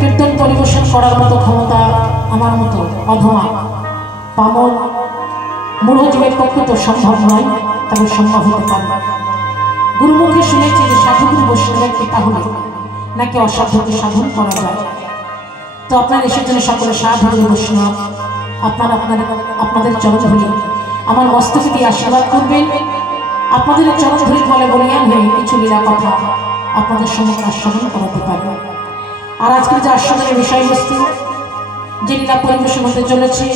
কীর্তন পরিবেশন করার মতো ক্ষমতা আমার মতো অধমা পামর মূঢ়জীবের পক্ষে তো সম্ভব নয়, তবে সম্ভব হতে পারে। গুরুমুখে শুনেছি যে সাধুগুরু বৈষ্ণবের কৃপা হলে নাকি অসাধ্যকে সাধন করা যায়। তো আপনার এসেছেন সকলে সাধু বৈষ্ণব, আপনাদের চরণ ধরে আমার মস্তকে দিয়ে আশীর্বাদ করবেন। আপনাদের চরণ ধরে ফলে বলিয়ান হয়ে কিছু লীলা কথা আপনাদের সম্মুখে আস্বাদন করাতে পারবে। আর আজকের যে আস্বাদনের বিষয়বস্তু, যে লীলা পরিবেশন হতে চলেছে,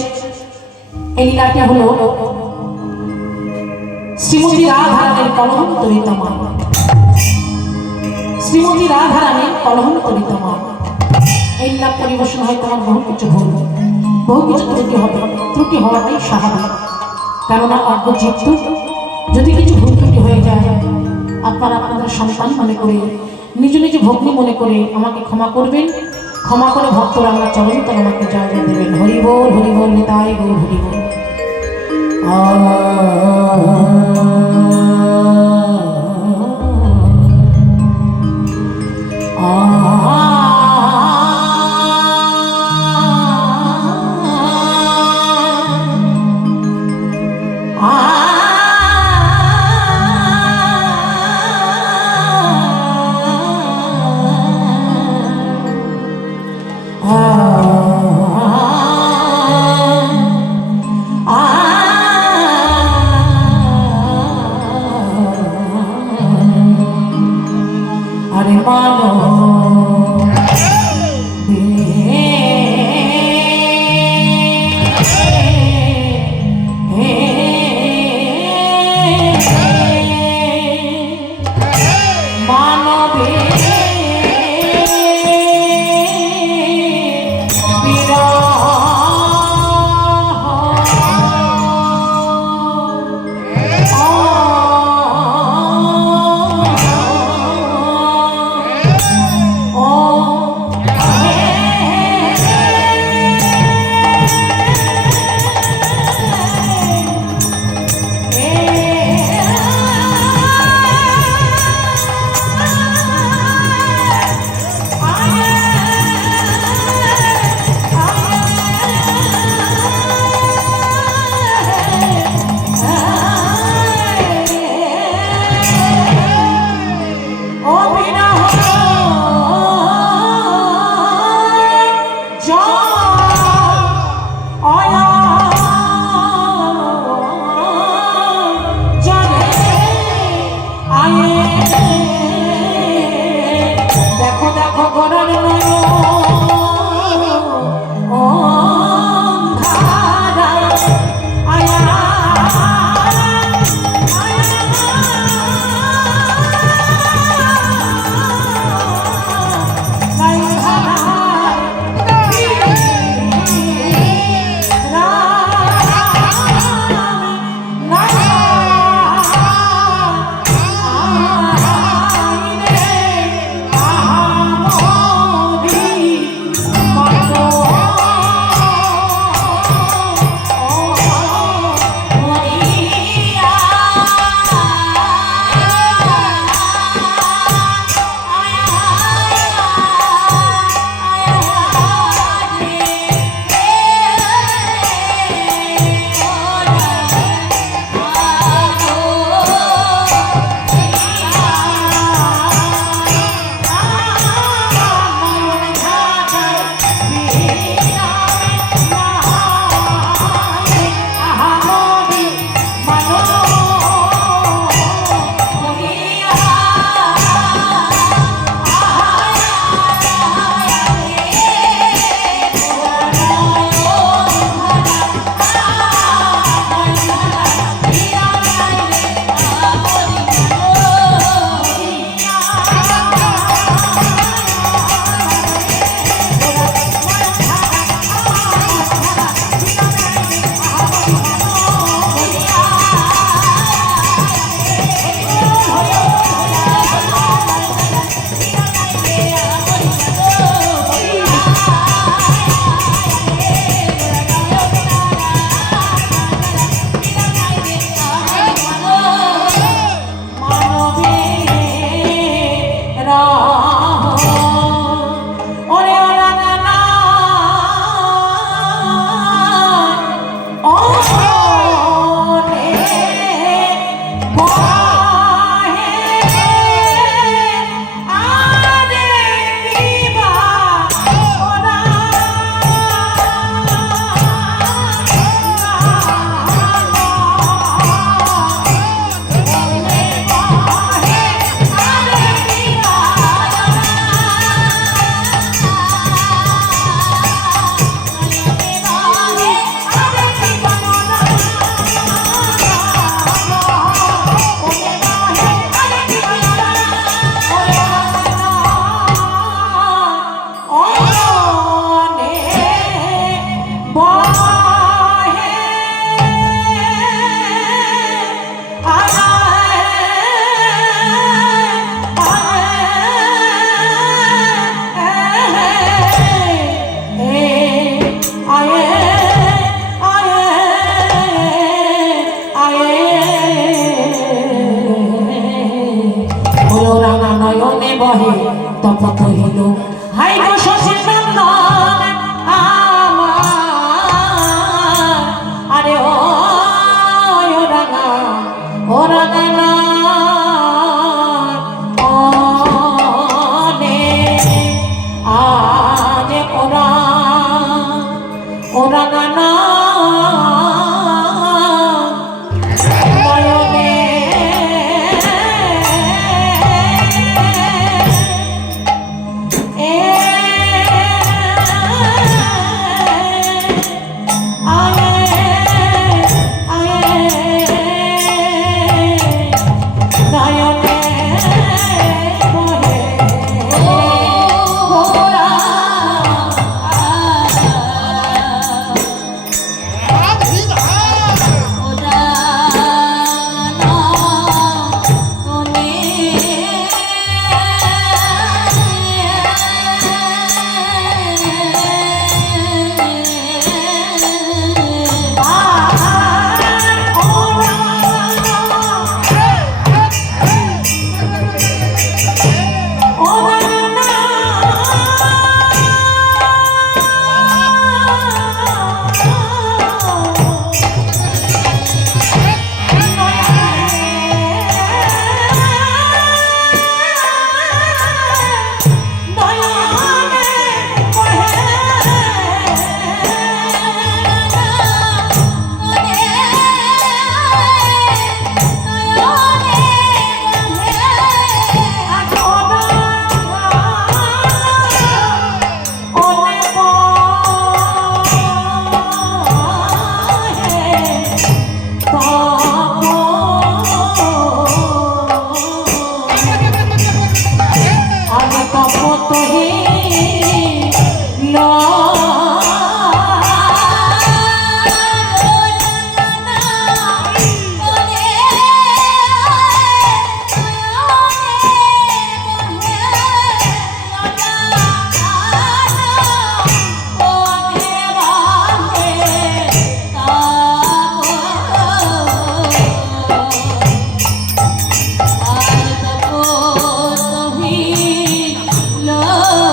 এই লীলাটি হল শ্রীমতী রাধারানীর কলহন্তরিত মা। শ্রীমতী রাধারানীর কলহন্তরিত মা। এই লীলা পরিবেশন হয়তো আমার বহু কিছু ভুল, বহু কিছু ত্রুটি হবে। ত্রুটি হওয়াটাই স্বাভাবিক, কেননা অজ্ঞচিত্ত যদি কিছু ভুল ত্রুটি হয়ে যায়, আপনারা আপনাদের সন্তান মনে করে, নিজ নিজ ভগ্নী মনে করে আমাকে ক্ষমা করবেন। ক্ষমা করে ভক্তরা আমার চরণ তলে আমাকে জায়গা দেবেন। হরি বল, হরি বল, নিতাই গৌর হরি বল। আরে মানো ওরে ওরা না ও রে বহে আরে বিবা ওরা নয়নে বহে তপত হইল হাই গো শশী নন্দন আমার আরে ও রাঙা ও রাঙা না আরে ও রাঙা না love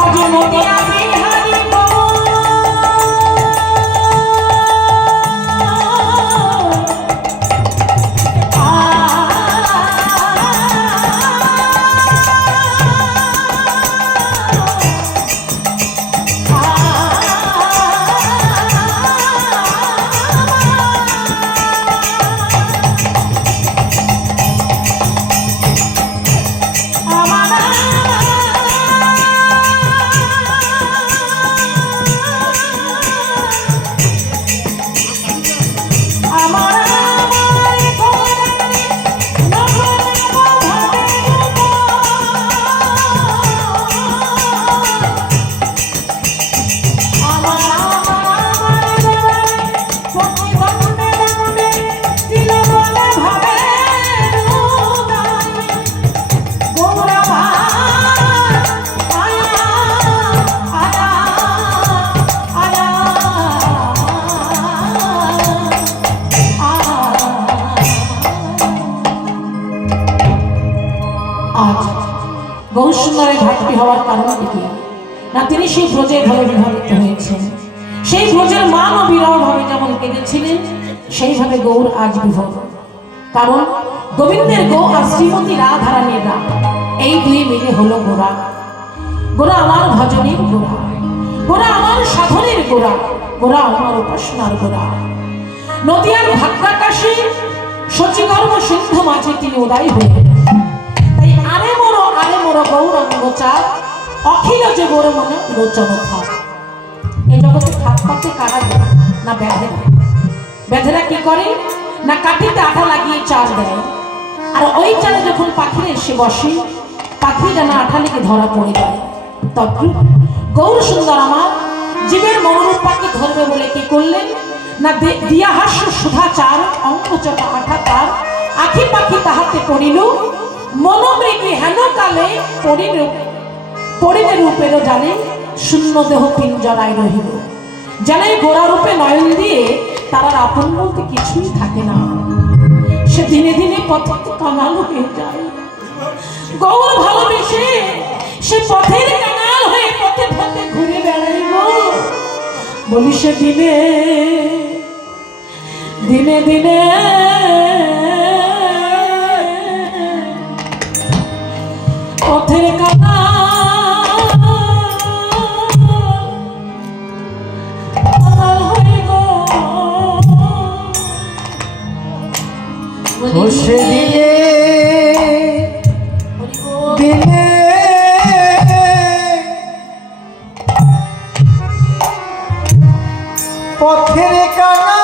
আজ মতিয়া বিহারি গৌরসুন্দরের ঘাটতি হওয়ার কারণটি কি না, তিনি সেই ব্রজের ভাবে বিভাবিত হয়েছেন। সেই ব্রজের মান ও বিরহ ভাবে যেমন কেঁদেছিলেন, সেইভাবে গৌর আজ বিভোর। কারণ গোবিন্দের গো আর শ্রীমতী রাধারানীর রা, এই দুই মিলে হলো গোরা। গোরা আমার ভজনের গোরা, গোরা আমার সাধনের গোরা, গোরা আমার উপাসনার গোরা। নদিয়ার ভাগ্যাকাশে শচীকর্ম সিন্ধু মাঝে তিনি উদয় হলেন। তাই আরে মোর গৌরঙ্গ চাঁদ, অখিল যে গোর মনে লোচন খাপ। এই জগতে খাপ পাতে কারা দেয় না ব্যাধেরা। ব্যাধেরা কি করে না, কাঠিতে আঠা লাগিয়ে চাল দেয়, আর ওই চালে যখন পাখিরা এসে বসে, পাখি ডানা আঠা লেগে ধরা পড়ে যায়। তদ্রূপ গৌর সুন্দর আমার জীবের মনোরূপ পাখি ধরবে বলে কি করলেন না, দিয়া হাস্য সুধা চার অঙ্গ চটা আঠা তার, আখি পাখি তাহাতে পড়িল, মনোমৃগী হেন কালে পড়িলে রূপেরও জানে, শূন্য দেহ পিঞ্জরায় রহিল। জানে গোড়া রূপে নয়ন দিয়ে তারা আপন বলতে কিছুই থাকে না। সে দিনে দিনে পথ কাঙাল হয়ে যায়। গৌর ভালোবেসে সে পথের কাঙাল হয়ে পথে পথে ঘুরে বেড়াইব। বলি সে দিনে দিনে দিনে পথের কাঙাল হয়ে গো। সে দিনে দিনে পথের কানা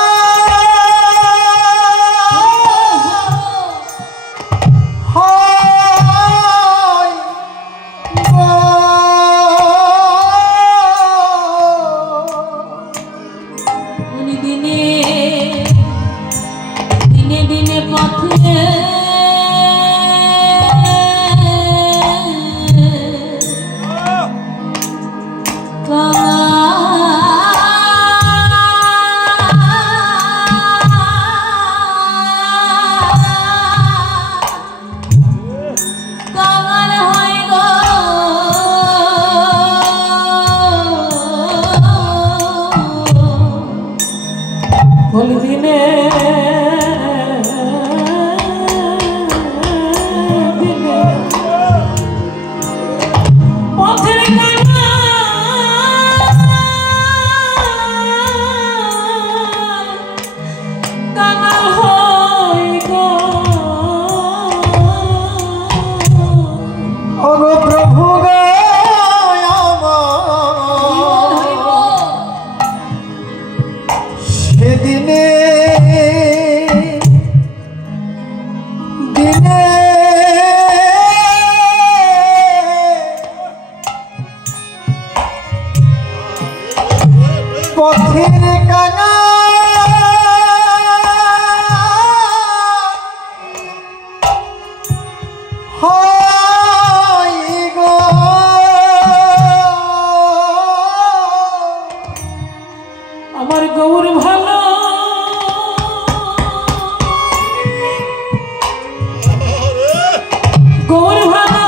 পথের কানা হয় গো। আমার গৌর ভালো গৌর ভালো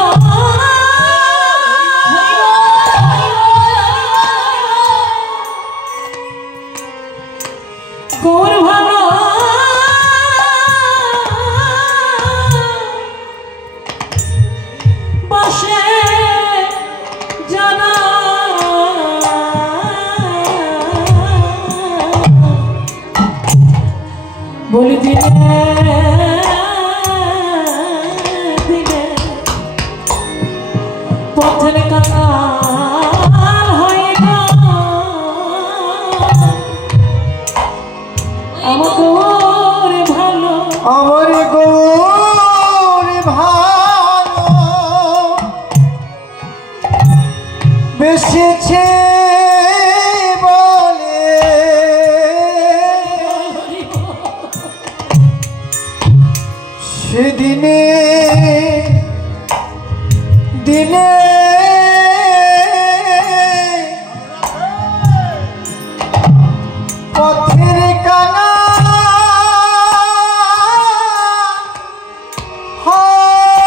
বলি দিনে দিনে পথের কাঙাল হয়ে গো আমাকে ওরে ভালো আমার গৌর ভালো বেসেছে বলে সেদিনে দিনে পথের কানা আমার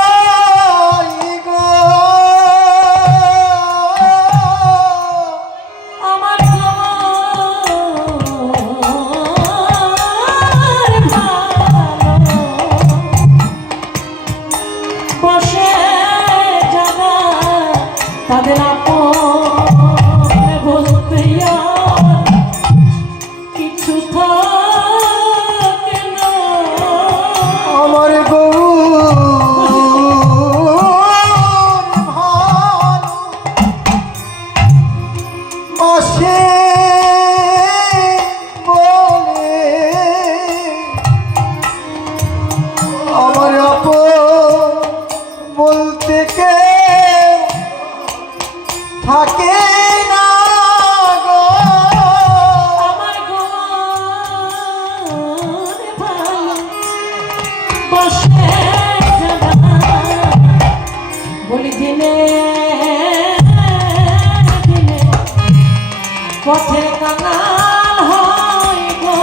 বসে যারা তাদের আপন বলতে কিছু থাকে না আমার গৌর ভালো বসে বলে আমার আপন বলতে কেউ থাকে না গো আমার গোরে ভালো বসে যারা বলি দিনে দিনে পথের কাঙাল হয় গো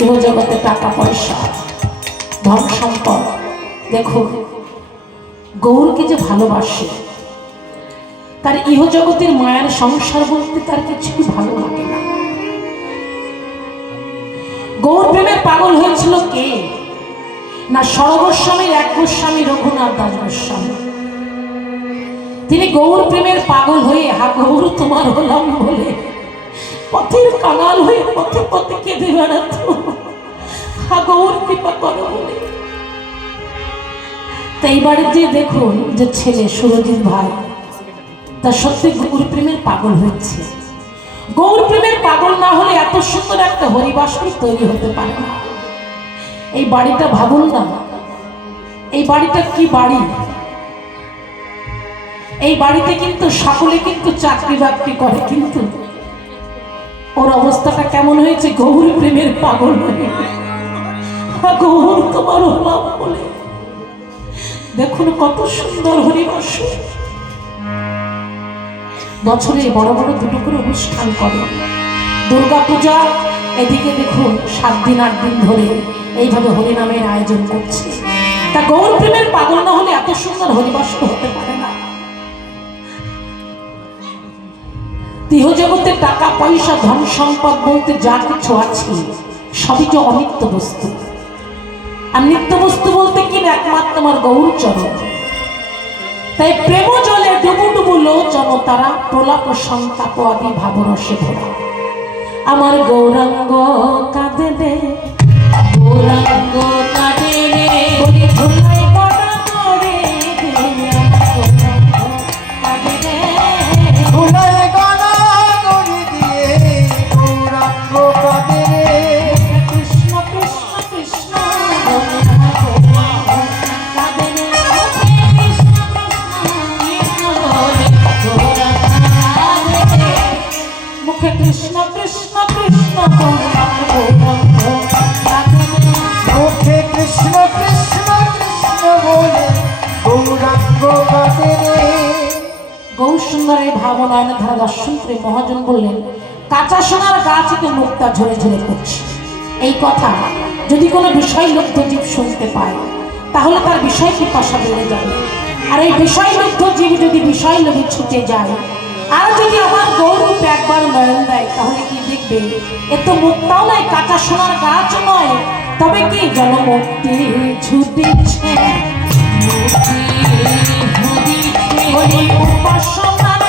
ইহ জগতে টাকা পয়সা ধন সম্পদ দেখো গৌরকে যে ভালোবাসে তার ইহজগতের মায়ার সংসার বলতে তার কিছুই ভালো লাগে না। গৌর প্রেমের পাগল হয়েছিল কে না সর্বস্বামীর এক গোস্বামী রঘুনাথ দাস গোস্বামী। তিনি গৌর প্রেমের পাগল হয়ে হা গৌর তোমার হলাম বলে পথের কাঙাল হয়ে পথে পথে কেঁদে বেড়াত হা গৌর কৃপা করো বলে। তাই বাড়িতে দেখুন যে ছেলে সুরজিৎ ভাই তার সত্যি গৌর প্রেমের পাগল হয়েছে। গৌর প্রেমের পাগল না হলে এত সুন্দর একটা হরিবাসর তৈরি হতে পারে না। এই বাড়িটা ভাবুন না, এই বাড়িটা কি বাড়ি, এই বাড়িতে কিন্তু সকলে কিন্তু চাকরি বাকরি করে, কিন্তু ওর অবস্থাটা কেমন হয়েছে গৌর প্রেমের পাগল হয়ে গৌর তোমার হলাম বলে। দেখুন কত সুন্দর হরিবাস, বছরে বড় বড় দুটো করে অনুষ্ঠান করে। দুর্গা পূজা এদিকে দেখুন 7 দিন 8 দিন ধরে এইভাবে হরিনামের আয়োজন করছে। তা গৌর প্রেমের পাগল না হলে এত সুন্দর হরিবাস হতে পারে না। ইহ জগতে টাকা পয়সা ধন সম্পদ বলতে যা কিছু আছে সবই যে অনিত্য বস্তু, আর নিত্য বস্তু বলতে কি একমাত্র আমার গৌর চরণ। তাই প্রেম জলে ডুবু ডুবু লোচন তারা প্রলাপ সন্তাপ আদি ভাবরসে ভরা। আমার গৌরাঙ্গ কাঁদে রে, গৌরাঙ্গ কাঁদে রে, বলি ধুলাই কড়া করে কাঁদে রে, ধুলাই গলা গড়ি দিয়ে গৌরাঙ্গ কাঁদে রে। কৃষ্ণ কৃষ্ণ কৃষ্ণ কাঁদে রে, মুখে কৃষ্ণ কৃষ্ণ কৃষ্ণ মুখে কৃষ্ণ কৃষ্ণ কৃষ্ণ বলে গৌরাঙ্গ কাঁদে রে। গৌর সুন্দরের ভাবনায়ন ধারা দর্শন করে মহাজন বললেন, কাঁচা সোনার গাছতে মুক্তা ঝরে ঝরে পড়ছে। এই কথা যদি কোনো বিষয়লব্ধ জীব শুনতে পায় তাহলে তার বিষয় পিপাসা বেড়ে যাবে। আর এই বিষয়লব্ধ জীব যদি বিষয়লোভে ছুটে যায় আর যদি আমার গৌরূপে একবার নয়ন দেয় তাহলে কি দেখবে এ তো মুক্তাও নয়, কাঁচা সোনার গাছ নয়, তবে কি জনমুক্তি ছুটিছে। উপাসনার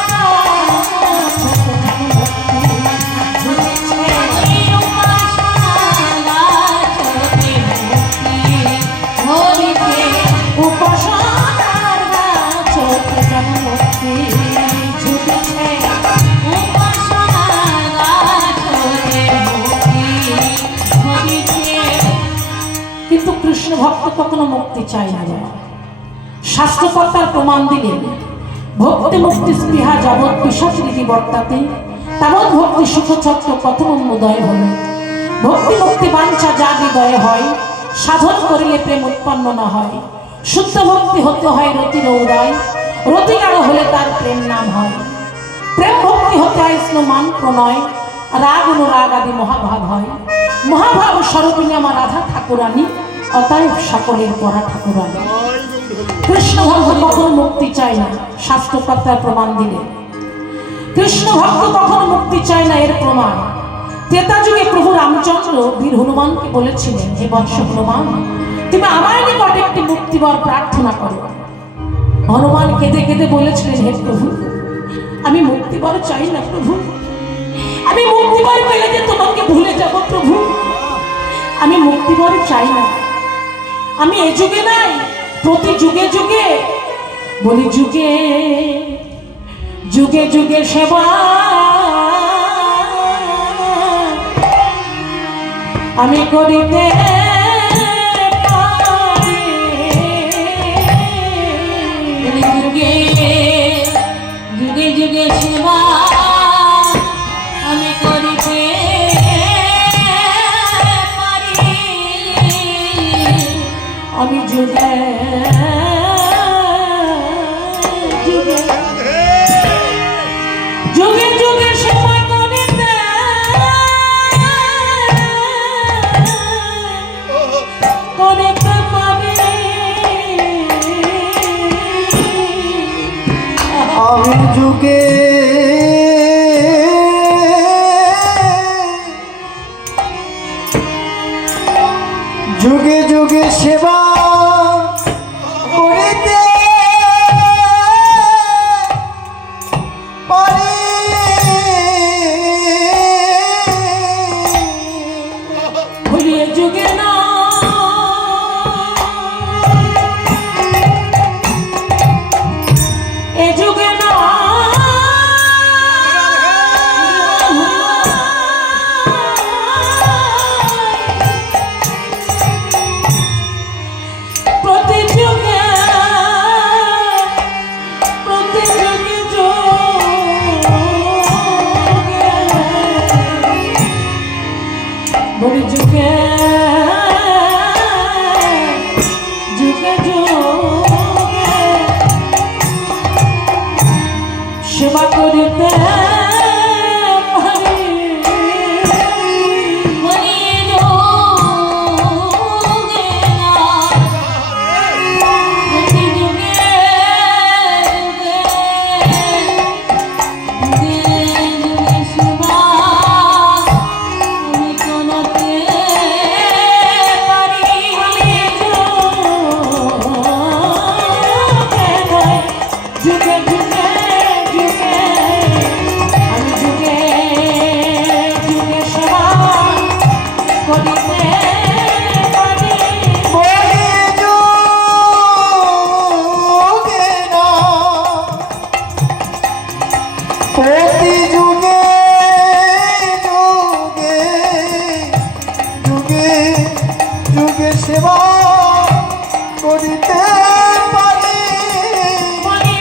কখনো মুক্তি চায় না। শাস্ত্রকর্তার প্রমাণ দিলেন, ভক্তি মুক্তি স্পৃহা যাবৎ পিশাচরীতি বর্তাতে তাবৎ ভক্তি সুখচক্র কথনোন্মোদয় হল। ভক্তি মুক্তি বাঞ্ছা যা হৃদয়ে হয়, সাধন করিলে প্রেম উৎপন্ন না হয়। শুদ্ধ ভক্তি হতে হয় রতির উদয়, রতি গাঢ় হলে তার প্রেম নাম হয়। প্রেম ভক্তি হতে হয় স্নোমান প্রণয়, রাগ অনুরাগ আদি মহাভাব হয়। মহাভাব স্বরূপিণী আমার রাধা ঠাকুরানী, অতএব সকলের পরা ঠাকুরানী। কৃষ্ণ ভক্ত কখনো মুক্তি চায় না, শাস্ত্রকর্তার প্রমাণ দিলেন। কৃষ্ণ ভক্ত কখনো মুক্তি চায় না, এর প্রমাণ ত্রেতা যুগে প্রভু রামচন্দ্র বীর হনুমানকে বলেছিলেন, হে বৎস হনুমান, তুমি আমার নিকট একটি মুক্তিবর প্রার্থনা করো। হনুমান কেঁদে কেঁদে বলেছিলেন, হে প্রভু, আমি মুক্তিবর চাই না প্রভু, আমি মুক্তিবর পেলে যে তোমাকে ভুলে যাব প্রভু, আমি মুক্তিবর চাই না। আমি এ যুগে নাই, প্রতি যুগে যুগে বলি, যুগে যুগে যুগে সেবা আমি করিতে পারি। যুগে যুগে যুগে সেবা আমি করিতে পারি। আমি যুগে যুগে যুগে যুগে সেবা করিতে করিতে পারি। আমি যুগে যুগে যুগে সেবা করিতে পারি। ভুলিয়ে যুগে না এ যুগে না প্রতি যুগে প্রতি যুগে যুগে বলি যুগে যুগে যুগে সেবা করিতে পারি। বলি যুগে না প্রতি যুগে যুগে যুগে সেবা আমি করতে পারি। যুগে যুগে যুগে আমি যুগে যুগে সেবা করিতে পারি। বলি যুগে না প্রতি যুগে যুগে যুগে যুগে সেবা করিতে পারি। বলি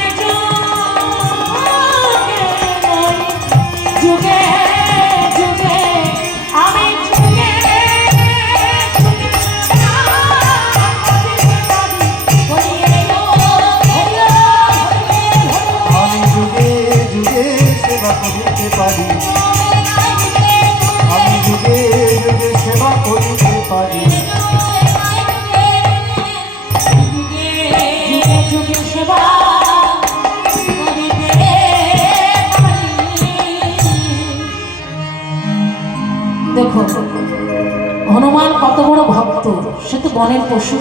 যুগে যুগে আমি যুগে আমি যুগে যুগে সেবা করিতে পারি। আমি যুগে যুগে সেবা করিতে পারি। যুগে যুগে সেবা করিতে পারি। দেখো হনুমান কত বড় ভক্ত, সে তো বনের পশু।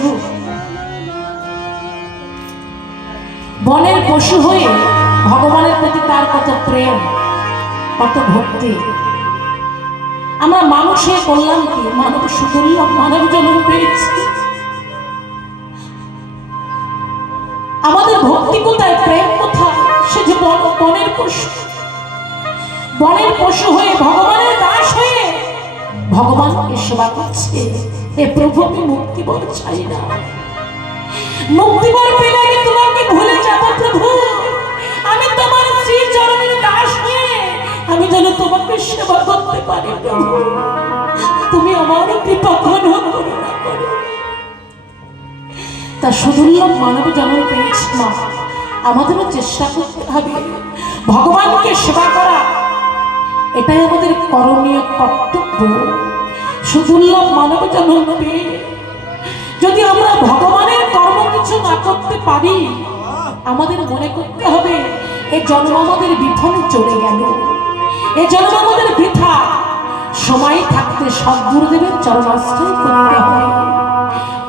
বনের পশু হয়ে ভগবানের প্রতি তার কত প্রেম, কত ভক্তি। আমরা মানুষ হয়ে করলাম কি, মানব সুদুর্লভ মানব জন্ম পেয়েছি। আমাদের ভক্তি কোথায়, প্রেম কোথায়? সে যে বনের পশু, বনের পশু হয়ে ভগবানের দাস হয়ে ভগবানকে সেবা করছে। এ প্রভু, আমি মুক্তি বড় চাই না। মুক্তিবার পেলে আমি তোমাকে ভুলে যাব প্রভু। আমি তোমার শ্রী চরণের দাস হয়ে আমি যেন তোমাকে সেবা করতে পারি প্রভু। তুমি আমার কৃপা করো, করুণা করো। তা সুদুর্লভ মানব জন্ম পেয়েছি মা, আমাদেরও চেষ্টা করতে হবে ভগবানকে সেবা করা, এটাই আমাদের করণীয় কর্তব্য। সুদুর্লভ মানব জন্ম পেয়ে যদি আমরা ভগবানের কর্ম কিছু না করতে পারি, আমাদের মনে করতে হবে এ জন্ম আমাদের বিফলে চলে গেল, এ জন্ম আমাদের বৃথা। সময় থাকতে সদ্গুরুদেবের চরণাশ্রয় করতে হবে,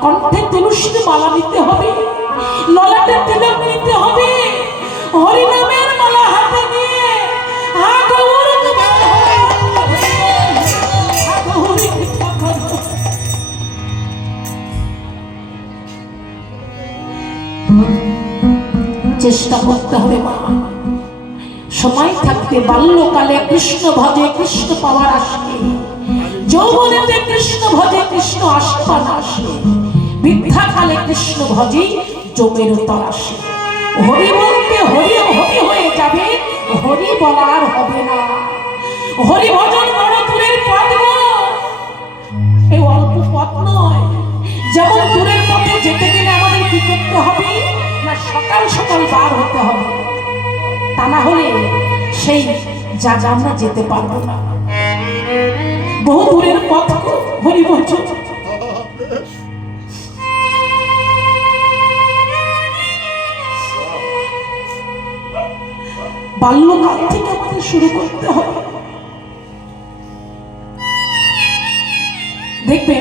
কণ্ঠে তুলসীর মালা নিতে হবে, ললাটে তিলক নিতে হবে, হরিনামের মালা হাতে নিয়ে চেষ্টা করতে হবে মা। সময় থাকতে বাল্যকালে কৃষ্ণ ভজে কৃষ্ণ পাওয়ার আসে, যৌবনেতে কৃষ্ণ ভজে কৃষ্ণ আসপান আসে, বৃদ্ধাকালে কৃষ্ণ ভজে জমের তলাশে। হরি বলতে হরি হরি হয়ে যাবে, হরি বলার হবে না। হরি ভজন বড় দূরের পথ, এই অল্প পথ নয়। যেমন দূরের পথে যেতে গেলে আমাদের কি করতে হবে না, সকাল সকাল বার হতে হবে, তা না হলে সেই জায়গা আমরা যেতে পারবো না। বহু দূরের পথ হরি ভজন। বাল্যকাল থেকে আমাদের শুরু করতে হবে। দেখবে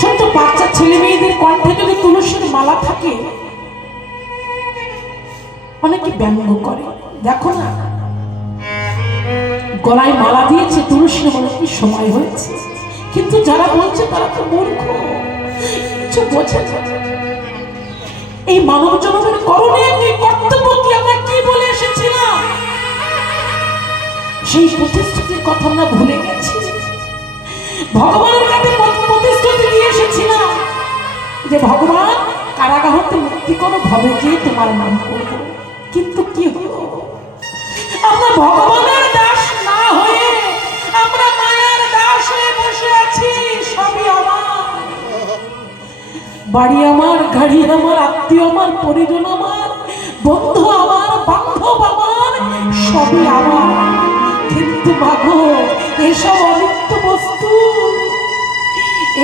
ছোট বাচ্চা ছেলে মেয়েদের কণ্ঠে যদি তুলসীর মালা থাকে, অনেকে ব্যঙ্গ করে, দেখো না গলায় মালা দিয়েছে তুলসীর মালা, কি সময় হয়েছে। কিন্তু যারা বলছে তারা তো মূর্খ, কিছু বোঝে না। এই মানব জন্মের করণীয় কি, কর্তব্য কি, আমরা কি বলে এসেছিলাম, সেই প্রতিশ্রুতির কথা আমরা ভুলে গেছি। ভগবানের কাছে প্রতিশ্রুতি দিয়ে এসেছিলাম যে ভগবান কারাগার হতে মুক্তি করো, ভবে গিয়ে তোমার নাম করব। কিন্তু কি হলো, আমরা ভগবানের দাস না হয়ে আমরা মায়ার দাস হয়ে বসে আছি। সবই আমার, বাড়ি আমার, গাড়ি আমার, আত্মীয় আমার, পরিজন আমার, বন্ধু আমার, বান্ধব আমার, সবই আমার। কিন্তু মাগো এসব অনিত্য বস্তু,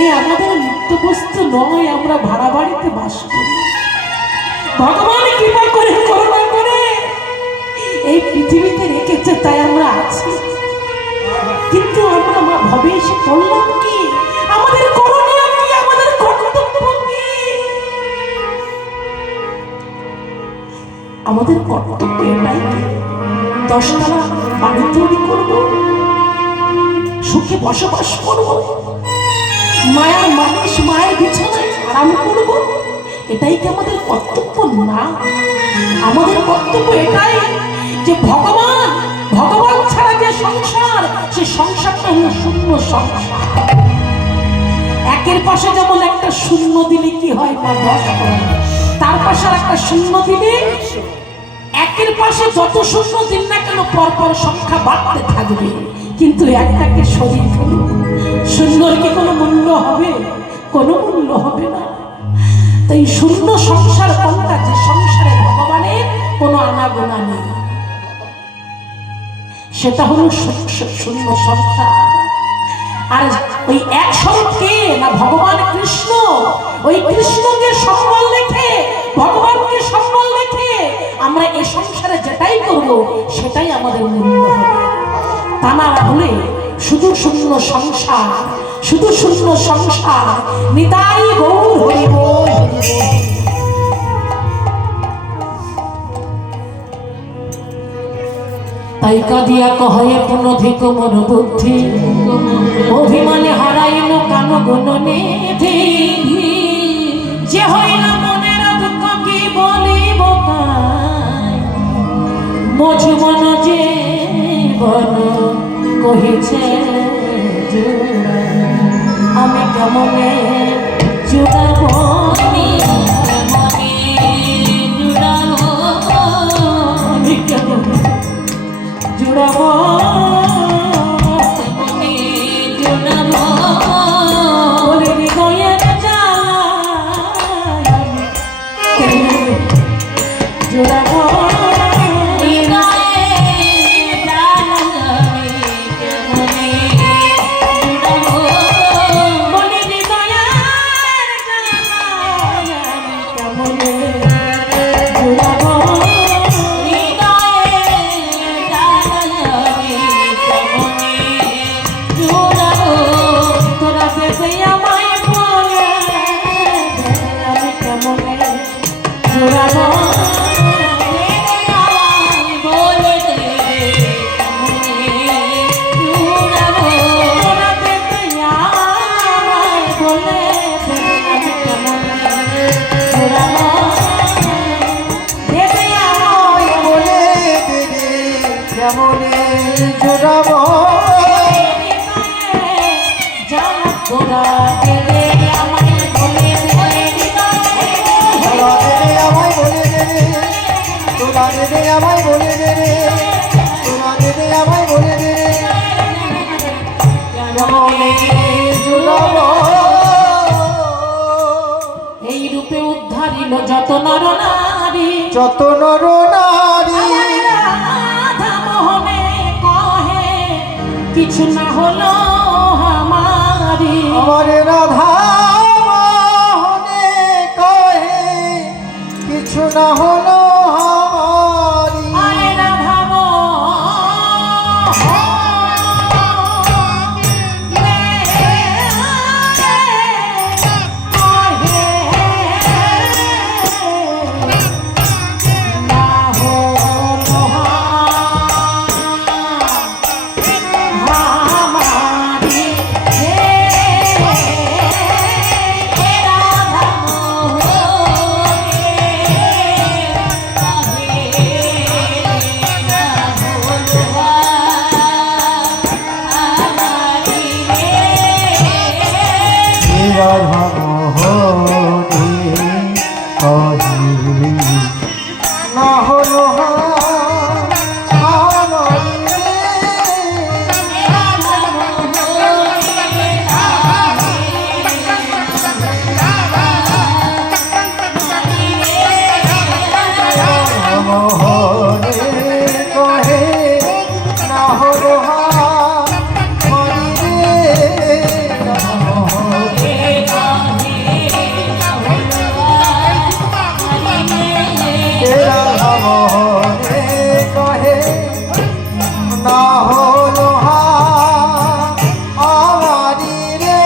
এ আমাদের নিত্য বস্তু নয়। আমরা ভাড়া বাড়িতে বাস করি, ভগবান কৃপা করে করুণা করে এই পৃথিবীতে রেখেছে, তাই আমরা আছি। কিন্তু আমরা ভাবে এসে পড়লাম কি, আমাদের করণীয় কি, আমাদের কর্তব্য কি। আমাদের কর্তব্য এটাই, 10তলা বাড়ি তৈরি করবো, সুখে বসবাস করবো, মায়ার মানুষ মায়ের বিছানায় আরাম করবো, এটাই কি আমাদের কর্তব্য না? আমাদের কর্তব্য এটাই যে ভগবান, ভগবান ছাড়া যে সংসার, সে সংসারটা হলো শূন্য সংসার। একের পাশে যেমন একটা শূন্য দিলে কি হয় না, 10 হয়, তার পাশে একটা শূন্য দিলে, একের পাশে যত শূন্য দিন না কেন পরপর সংখ্যা বাড়তে থাকবে। কিন্তু একটাকে সরিয়ে ফেলুন, শূন্যর কি কোনো মূল্য হবে? কোনো মূল্য হবে না। তাই শূন্য সংসার কোনটা, যে সংসারে ভগবানের কোনো আনাগোনা নেই, সেটা হলো শূন্য সংসার। আর ওই এক স্বরূপকে না ভগবান কৃষ্ণ, ওই কৃষ্ণকে সম্বল রেখে, ভগবানকে সম্বল রেখে আমরা এই সংসারে যেটাই করব সেটাই আমাদের মূল্য হবে। তা না হলে শুধু শূন্য সংসার, শুধু শূন্য সংসার। নিতাই গৌর হরি বল। তাই কাঁদিয়া কহে পুনধিক মোর বুদ্ধি, অভিমানে হারাইল কান গুণ নিধি। যে হইল মনের দুঃখ কি বলিব, মজুমন যে বন কহিছে আমি কেমনে জুড়াব। জোড়াবো কেমনে জোড়াবো তোরা দেবে আমায় বলে তোরা দেবে আমায় বলে দেবে তোরা দেবে আমায় বলে দেবে তোরা দেবে আমায় বলে দেবে কেমনে জোড়াবো এই রূপে উদ্ধারিল যত নর নারী যত নর নারী রাধা মোহনে কহে কিছু না হলো আমারি আমার রাধা মোহনে কহে কিছু না হলো আমারি আরে রাধা রাধা মোহনে কহে না হলো আমারি মোহনে কহে না হলো আমারি রাধা মোহনে রাধা মোহনে কহে না হলো আমারি রে রাধা রাধা মোহনে কহে না হলো আমারি রে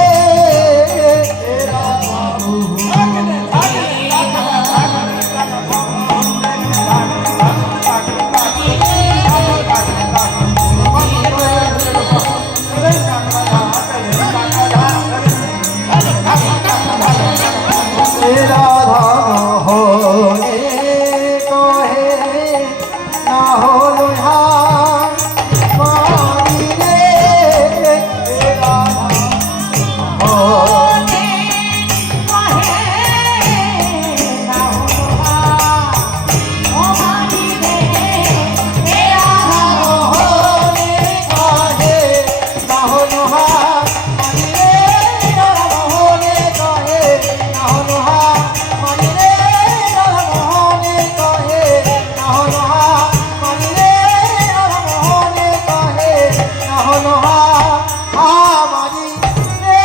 রাধা মোহনে কহে না হলো আমারি রে রাধা মোহনে কহে না হলো আমারি রে রাধা মোহনে কহে না হলো আমারি রে রাধা মোহনে কহে না হলো আমারি রে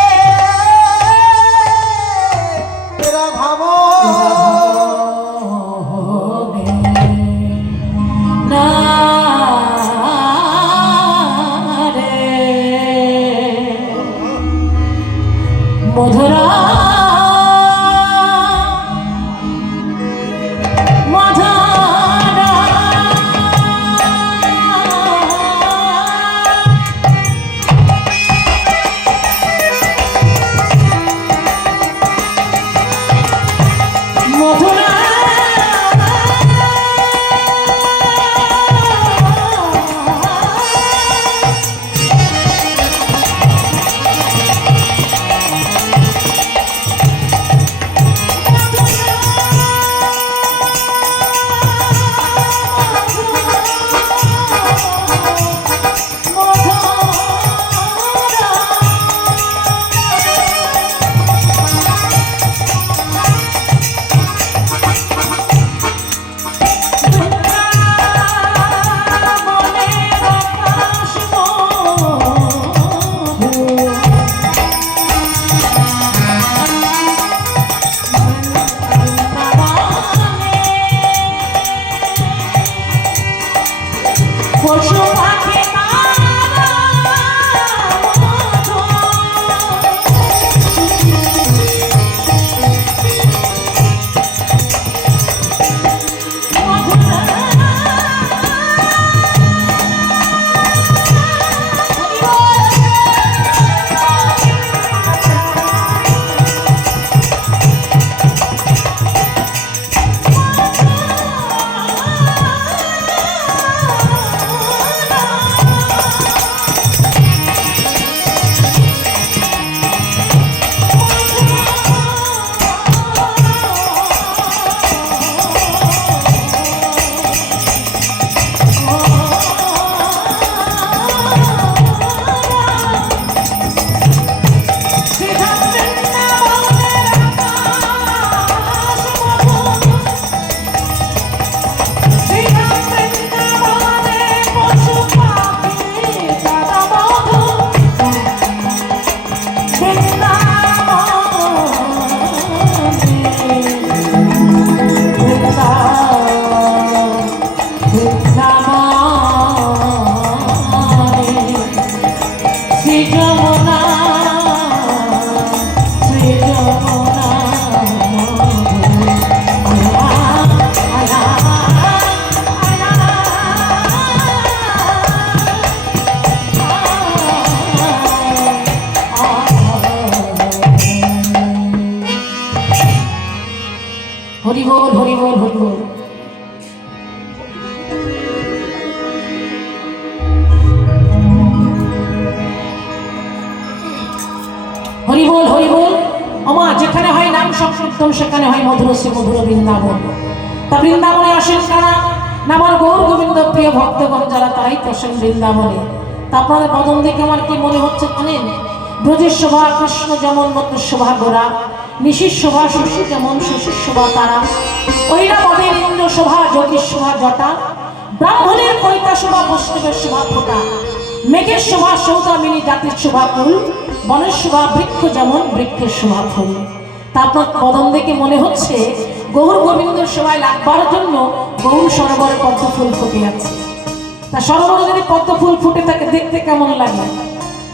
রাধা না রে মধুরা মধুরা মধুরা হরি বল হরি বল হরি বল। হরি বল হরি বল। আমা যেখানে হয় নাম সংকীর্তন সেখানে হয় মধুরস্য মধুর বৃন্দাবন। তা বৃন্দাবনে আসেন কারা? না আমার গৌর গোবিন্দ প্রিয় ভক্তগণ যারা, তারাই তো আসেন বৃন্দাবনে। তা আপনাদের বদন দেখে আমার কি মনে হচ্ছে জানেন? ব্রজের শোভা কৃষ্ণ যেমন মতের শোভা গোরা, নিশির শোভা শশী যেমন শশীর শোভা তারা, ঐরা বদের ইন্দ্র শোভা যোগীর শোভা জটা, ব্রাহ্মণের কবিতা শোভা বৈষ্ণবের শোভা ফোটা, মেঘের শোভা সৌদামিনী জাতির শোভা ফুল, বনের শোভা বৃক্ষ যেমন বৃক্ষের শোভা ফুল। তা আপনার বদন দেখে মনে হচ্ছে গৌর গোবিন্দের সেবায় লাগবার জন্য গৌর সরোবরে পদ্ম ফুল ফুটে আছে। তা সরোবরে যদি পদ্ম ফুল ফুটে থাকে দেখতে কেমন লাগে?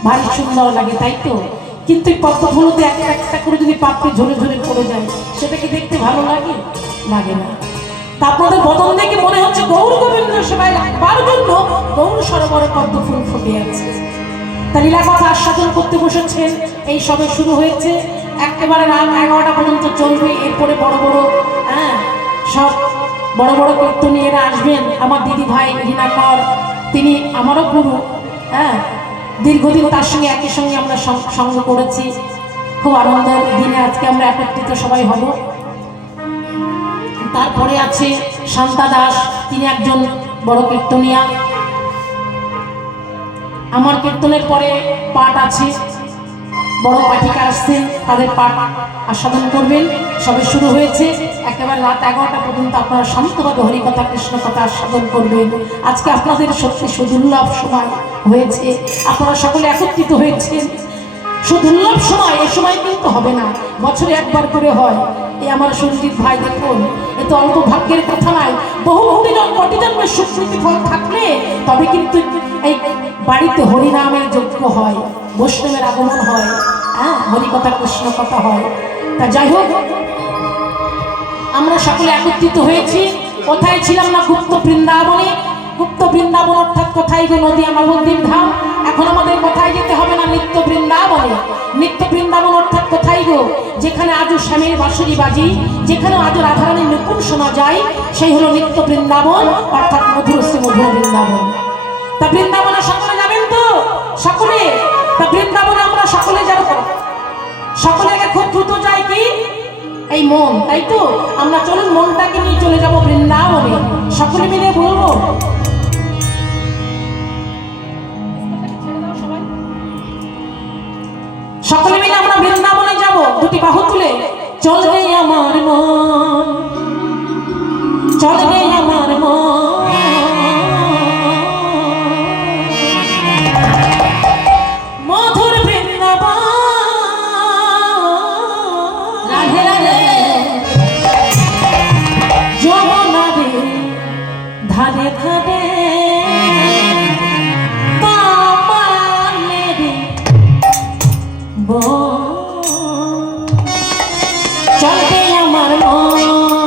ভারী সুন্দর লাগে, তাই তো? কিন্তু পদ্ম ফুলতে একটা একটা করে যদি পাপড়ি ঝরে ঝরে পড়ে যায়, সেটা কি দেখতে ভালো লাগে? লাগে না। তা আপনাদের বদন দেখে মনে হচ্ছে গৌর গোবিন্দের সেবায় লাগবার জন্য গৌর সরোবরে পদ্ম ফুল ফুটে আছে। তা লীলা কথা আস্বাদন করতে বসেছেন, এই সবে শুরু হয়েছে, একেবারে রাত 11টা পর্যন্ত চলবে। এরপরে বড় বড় সব বড় বড় কীর্তনীয়রা আসবেন। আমার দিদি ভাই রিনাকর, তিনি আমারও গুরু, দীর্ঘদিন তার সঙ্গে একই সঙ্গে আমরা সঙ্গ করেছি। খুব আনন্দের দিনে আজকে আমরা একত্রিত সবাই হব। তারপরে আছে শান্তা দাস, তিনি একজন বড় কীর্তনিয়া। আমার কীর্তনের পরে পাঠ আছে, বড় পাঠিকা আসছেন, তাদের পাঠ আস্বাদন করবেন। সবে শুরু হয়েছে, একেবারে রাত 11টা পর্যন্ত আপনারা শান্তভাবে হরিকথা কৃষ্ণ কথা আস্বাদন করবেন। আজকে আপনাদের সত্যি সুদুর্লভ সময় হয়েছে, আপনারা সকলে একত্রিত হয়েছেন। সুদুর্লভ সময়, এ সময় কিন্তু হবে না, বছরে একবার করে হয়। এই আমার সঞ্জিত ভাই দেখুন, এ তো অল্প ভাগ্যের কথা নয়, বহু কোটি জন্মের সুকৃতি ফল থাকলে তবে কিন্তু এই বাড়িতে হরিনামের যজ্ঞ হয়, বৈষ্ণবের আগমন হয়, হরিকথা কৃষ্ণ কথা হয়। তা যাই হোক, আমরা সকলে একত্রিত হয়েছি। কোথায় ছিলাম না? গুপ্ত বৃন্দাবনে। গুপ্ত বৃন্দাবন অর্থাৎ কোথায় গো? নদী আমার মন্দির ধাম। এখন আমাদের কোথায় যেতে হবে না? নিত্য বৃন্দাবনে। নিত্য বৃন্দাবন অর্থাৎ কোথায় গো? যেখানে আজও স্বামীর বাঁশুরি বাজি, যেখানে আজও রাধারানীর নূপুর শোনা যায়, সেই হলো নিত্য বৃন্দাবন অর্থাৎ মধুরস্য মধুর বৃন্দাবন। তা বৃন্দাবনে সকলে যাবেন তো? সকলে? তা বৃন্দাবনে আমরা সকলে যাব। সকলে আগে খুব দ্রুত যায় কি? এই মন, তাই তো? আমরা চলুন মনটাকে নিয়ে চলে যাব বৃন্দাবনে। সকলে মিলে বলবো, সকলে মিলে আমরা বৃন্দাবনে যাব। দুটি বাহু তুলে চলবে আমার মন, চলবে আমার মন, মধুর বৃন্দাবন, রাধে রাধে, যমুনারে ধারে ধারে, চলবে আমার মন।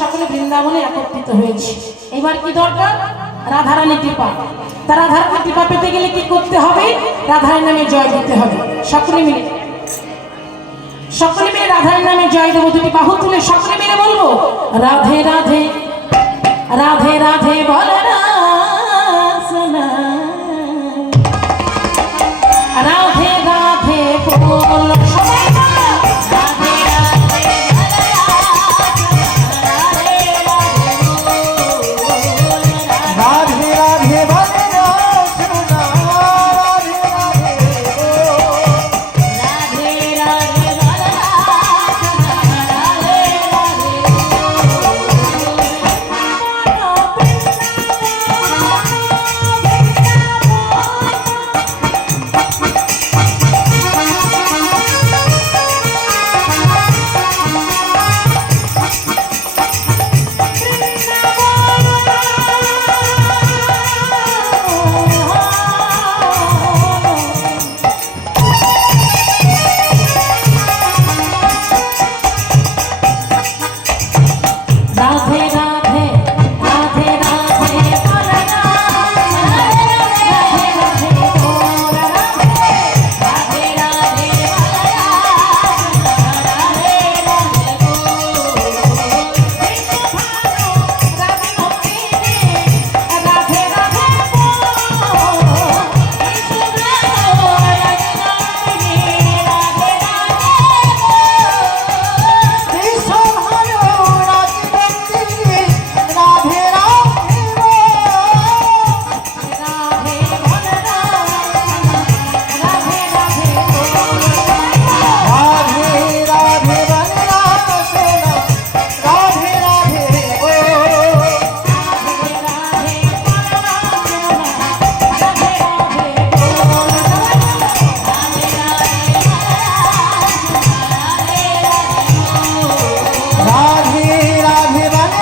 সকলে বৃন্দাবনে একত্রিত হয়েছি। এবার কি দরকার? রাধারানী কৃপা। তা রাধারানী কৃপা পেতে গেলে কি করতে হবে? রাধারানীর নামে জয় দিতে হবে। সকলে মিলে রাধারানীর নামে জয় দেবো। দুটি বাহু তুলে সকলে মিলে বলবো রাধে রাধে রাধে রাধে বলে রাসনা, রাধে রাধে বল সবাই রাধে রাধে রাধে রাধে বলে রাসনা, রাধে রাধে রাধে রাধে বল রাধে রাধে রাধে রাধে বল রাধে রাধে বল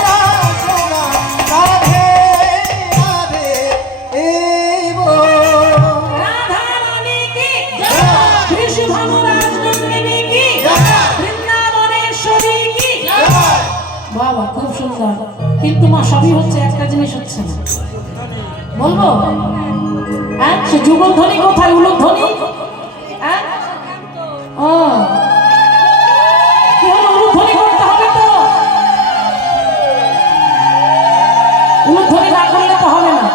রাধে রাধে বাবা খুব সুন্দর, কিন্তু মা সবই হচ্ছে, একটা জিনিস হচ্ছে না। বলবো হ্যাঁ, সে যুগল ধ্বনি কোথায়? উলুক ধ্বনি। হ্যাঁ ও কি হলো? উলুক ধ্বনি করতে হবে তো, উলুক ধ্বনি না করলে তো হবে না।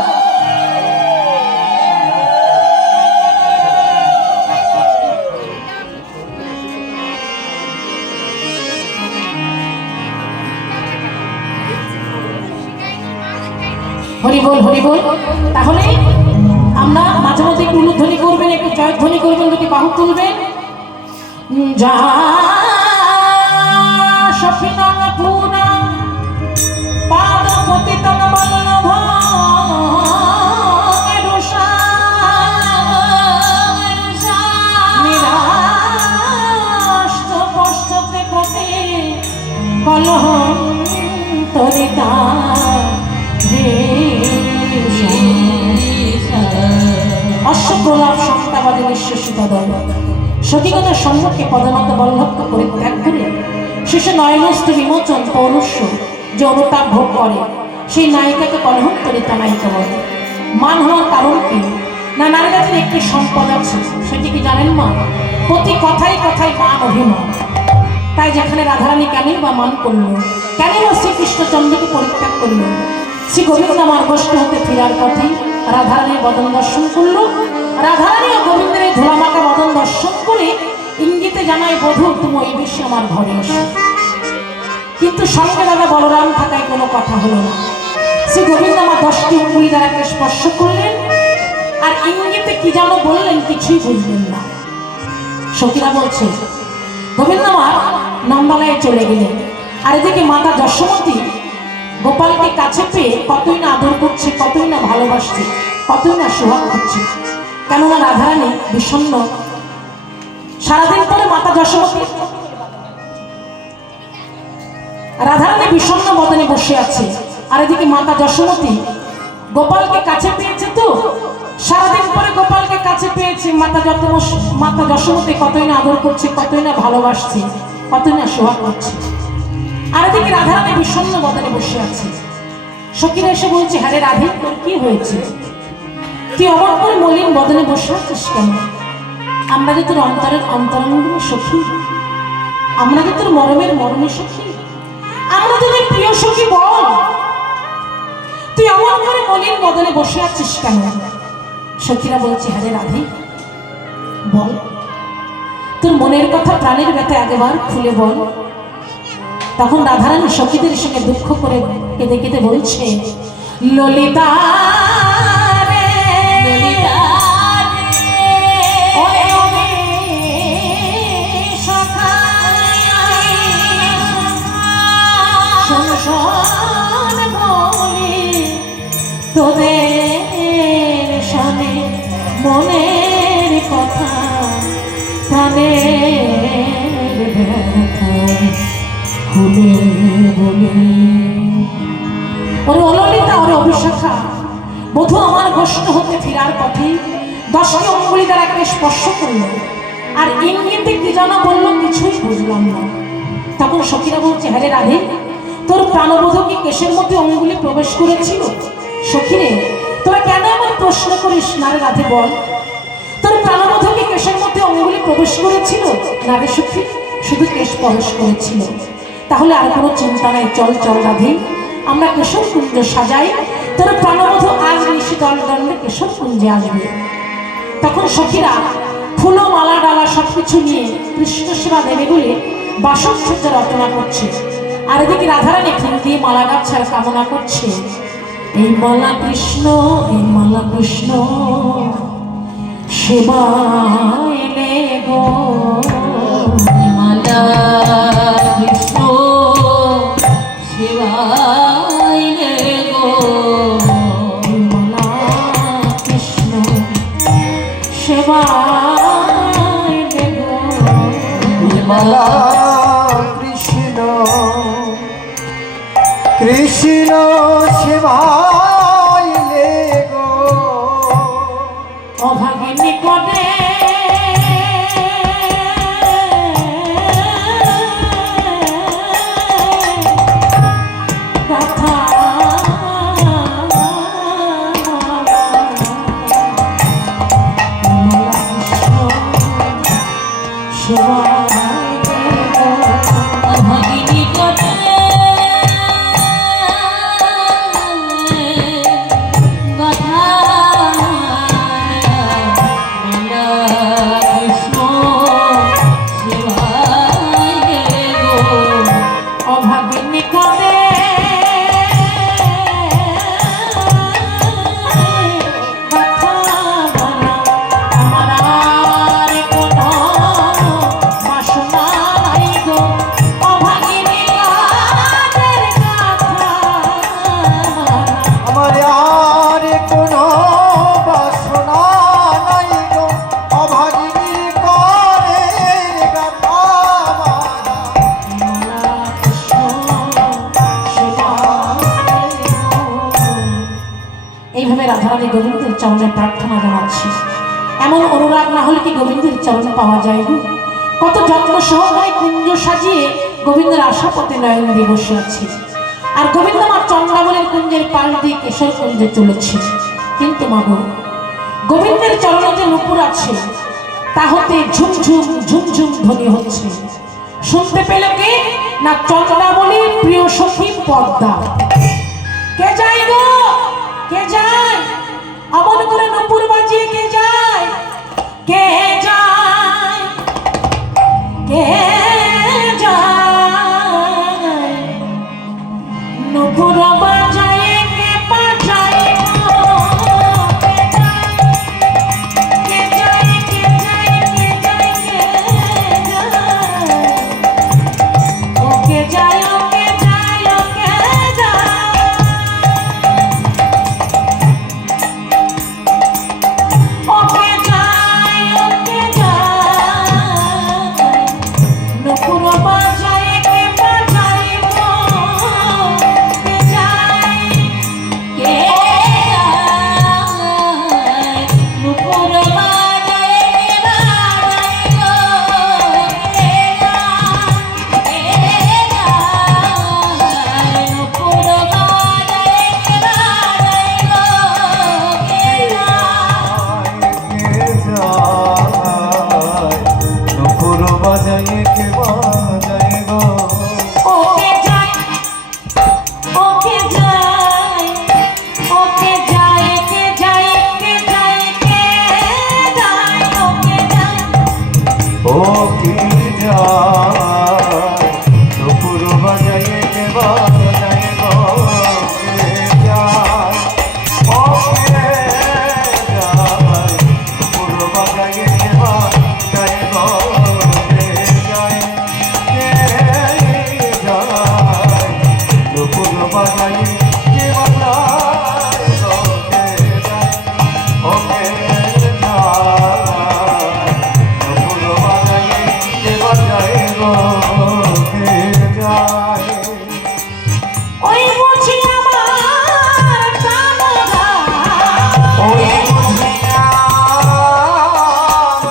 হরি বল হরি বল। তাহলে আমরা মাঝে মাঝে একটু উলুধ্বনি করবেন, একটু জয়ধ্বনি করবেন, দুটি বাহু তুলবেন। যা সফিনাং পুনা পাদ পতিতং বল্লভ নিরাষ্ট পশ্চতে পতে কলহ তরিতা অশ্বপ্রলাপ সন্তাবাদী নিঃশ্বাসিত দল সতীগণের সম্মুখে পদনত বল্লভকে পরিত্যাগ করে শেষে নয়নস্থ বিমোচন পৌরুষ্য যে অনুতাপ ভোগ করে, সেই নায়িকাকে কলহন্তরিতা নায়িকা বলে। মান হওয়ার কারণ কি? না, নারী জাতির একটি সম্পদ আছে, সেটি কি জানেন মা? প্রতি কথায় কথায় মান অভিমান। তাই যেখানে রাধারানী কেনই বা মান করল, কেনই বা শ্রীকৃষ্ণচন্দ্রকে পরিত্যাগ করল? শ্রী গোবিন্দ আমার গোষ্ঠী হতে ফেরার পথে রাধারানীর বদন দর্শন করল। রাধারানী ও গোবিন্দের এই ধুলামাকা বদন দর্শন করে ইঙ্গিতে জানায়, বধূ তুমি এই বিষয়ে আমার ঘরে এসো। কিন্তু সঙ্গে দাদা বলরাম থাকায় কোনো কথা হলো না। শ্রী গোবিন্দ আমার 10টি উঙ্গুলি দ্বারাকে স্পর্শ করলেন, আর ইঙ্গিতে কি যেন বললেন কিছুই বুঝলেন না। সখীরা বলছে গোবিন্দ আমার নন্দালয়ে চলে গেলেন, আর এদিকে মাতা যশোমতী গোপালকে কাছে পেয়ে কতই না আদর করছে, কতই না ভালোবাসছে, কতই না সোহাগ হচ্ছে। কেননা রাধারানী বিষণ্ণ। সারাদিন পরে মাতা যশোমতী রাধারানী বিষণ্ণ বদনে বসে আছে, আর এদিকে মাতা যশোমতী গোপালকে কাছে পেয়েছে। তো সারাদিন পরে গোপালকে কাছে পেয়েছে, মাতা যশোমতী কতই না আদর করছে, কতই না ভালোবাসছে, কতই না সোহাগ করছে। আর এদিকে রাধারানী বিষণ্ণ বদনে বসে আছে। সখীরা এসে বলছে, হ্যাঁ রে রাধে, তোর কি হয়েছে? তুই অবাক করে মলিন বদনে বসে আছিস কেন? আমরা যে তোর অন্তরের অন্তরঙ্গিনী সখী, আমরা যে তোর মরমের মরমী সখী, আমরা তোদের প্রিয় সখী, বল তুই অবাক করে মলিন বদনে বসে আছিস কেন? সখীরা বলছে, হ্যাঁ রে রাধে, বল তোর মনের কথা, প্রাণের ব্যথা একবার খুলে বল। তখন রাধারানী সখীদের সঙ্গে দুঃখ করে কেঁদে কেঁদে বলছে, ললিতা রে, ওরে ওরে সখা, শোন শোন বলি তোদের শোনে মনের কথা, প্রাণের ব্যথা খুলে বলি। ওরে অললিতা, ওরে অভিশাখা, বধূ আমার গোষ্ঠ হতে ফেরার পথে 10টি অঙ্গুলি দ্বারা একটা স্পর্শ করলো, আর ইঙ্গিতে কি যেন বললো, কিছুই বুঝলাম না। তখন সখীরা বলছে, হ্যাঁ রে রাধে, তোর প্রাণবোধ কি কেশের মধ্যে অঙ্গুলি প্রবেশ করেছিল? সখীরে, তোরা কেন এমন প্রশ্ন করিস? না রে রাধে, বল তোর প্রাণবোধ কি কেশের মধ্যে অঙ্গুলি প্রবেশ করেছিল? না রে সখী, শুধু কেশ প্রবেশ করেছিল। তাহলে আর কোনো চিন্তা নাই, চল চল রাধে, আমরা কেশর কুঞ্জ সাজাই, তোর প্রাণবোধ আজ নিশি দল দণ্ডে কেশর কুঞ্জে আসবে। তখন সখীরা ফুলো মালা ডালা সবকিছু নিয়ে কৃষ্ণ সেবা দেবে বলে বাসক সজ্জা রচনা করছে, আর এদিকে রাধারানী ফুল দিয়ে মালা গাছার কামনা করছে। এই মালা কৃষ্ণ, এই মালা কৃষ্ণ সেবাইলে গো, মালা কৃষ্ণ সেবাইলে গো, মালা কৃষ্ণ সেবাইলে গো, মালা কৃষ্ণ কৃষ্ণ সেবাইলে গো, অভাগের নিকটে কথা রাধারানী গোবিন্দের চরণে প্রার্থনা জানাচ্ছি। এমন অনুরাগ না হলে কি গোবিন্দের চরণ পাওয়া যায়? কত যত্ন সহকারে কুঞ্জ সাজিয়ে গোবিন্দের আশাপথে নয়ন দিয়ে বসে আছে, আর গোবিন্দ মা চন্দ্রাবলীর কুঞ্জের পাশ দিয়ে কেশর কুঞ্জে চলেছে। কিন্তু মাগো, গোবিন্দের চরণে যে নুপুর আছে তা হতে ঝুমঝুম ঝুমঝুম ধ্বনি হচ্ছে। শুনতে পেল কে? না চন্দ্রাবলীর প্রিয় সখী পদ্মা। কে যায় গো, কে যায়? অমন করে নুপুর বাজিয়ে কে যায়? কে যায়? কে যায়? নুপুর বাজায় কে বাজায়? কে যায়? কে যায়? কে যায়? কে যায়? ও কে যায়? ও কে যায়? ও কে যায়? ওকে যায়, ওকে যায়। বাজায়ে কে বাজায় গো ওকে যাই ওকে যাই ওকে যাই কে যাই কে যাই কে যাই ওকে যাই ও কি যায় নুপুর বাজায়ে কে বাজায় গো কে যায় ও কে যায় নুপুর বাজায়ে কে বাজায় গো কে যায় কে যায় নুপুর বাজায়ে কে বাজায় গো কে যায় ও কে যায় নুপুর বাজায়ে কে বাজায় গো কে যায় ওই বুঝি আমার কামনা ওই বুঝিয়া আমার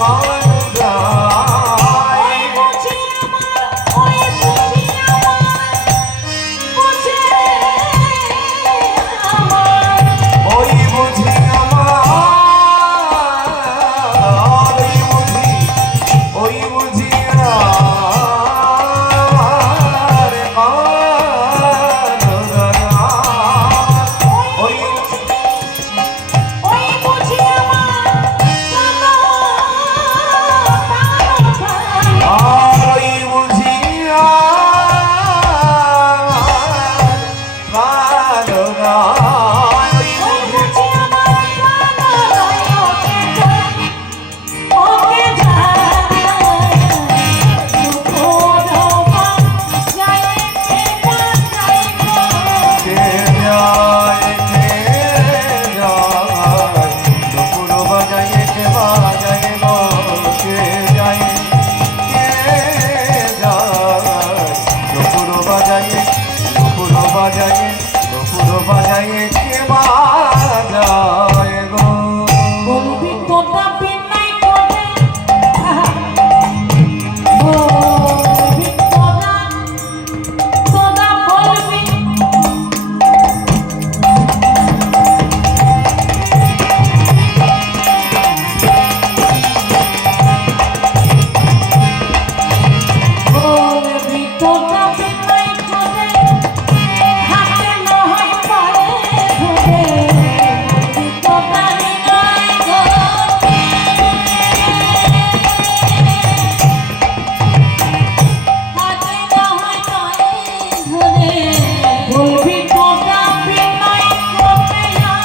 পাওয়ার যায় ওই বুঝি আমার বুঝে আমার ওই বুঝি আমার ওই বুঝি আমার পাওয়ার যায় ওই ওই বুঝি আমার আর ওই বুঝি আমার যায় ওই বুঝি আমার ওকে যাই ওকে যাই ওরবা যাই কে যাই কে যায় নুপুর বাজায়ে কে বাজায় গো কে যায় নুপুর বাজায়ে নুপুর বাজায়ে নুপুর বাজায়ে কে বাজায় গো বলবি তোটা বিনাই করে বলবি তোটা তোটা বলবি বলবি তোটা বিনাই করে হাতে নয় পারে ধরে বলবি তোটা বিনাই করে হাতে নয় পারে ধরে বলবি তোটা বিনাই করে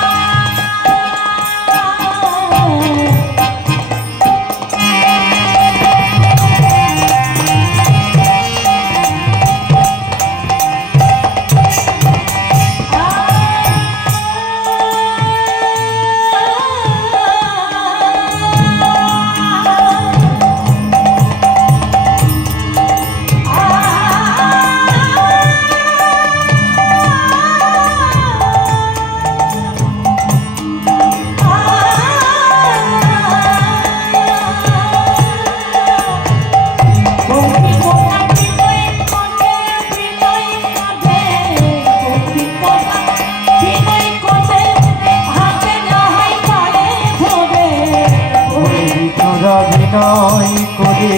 তোরা বিনয় করে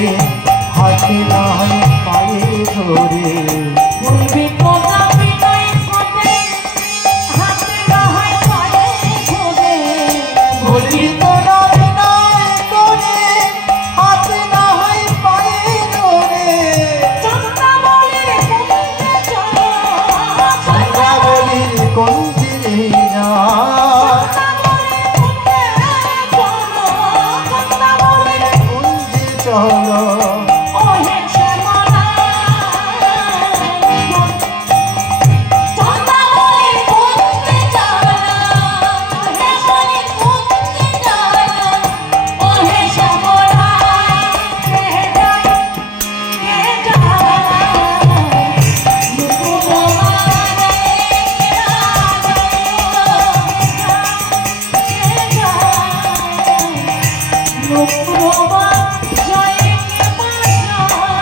হাতে নাই পায়ে ধরে বলি তোরা বিনয় করে হাতে নাই পায়ে ধরে সন্ধ্যা বলি কোন দিনে না কুঞ্জে চলো জয় কে বাজা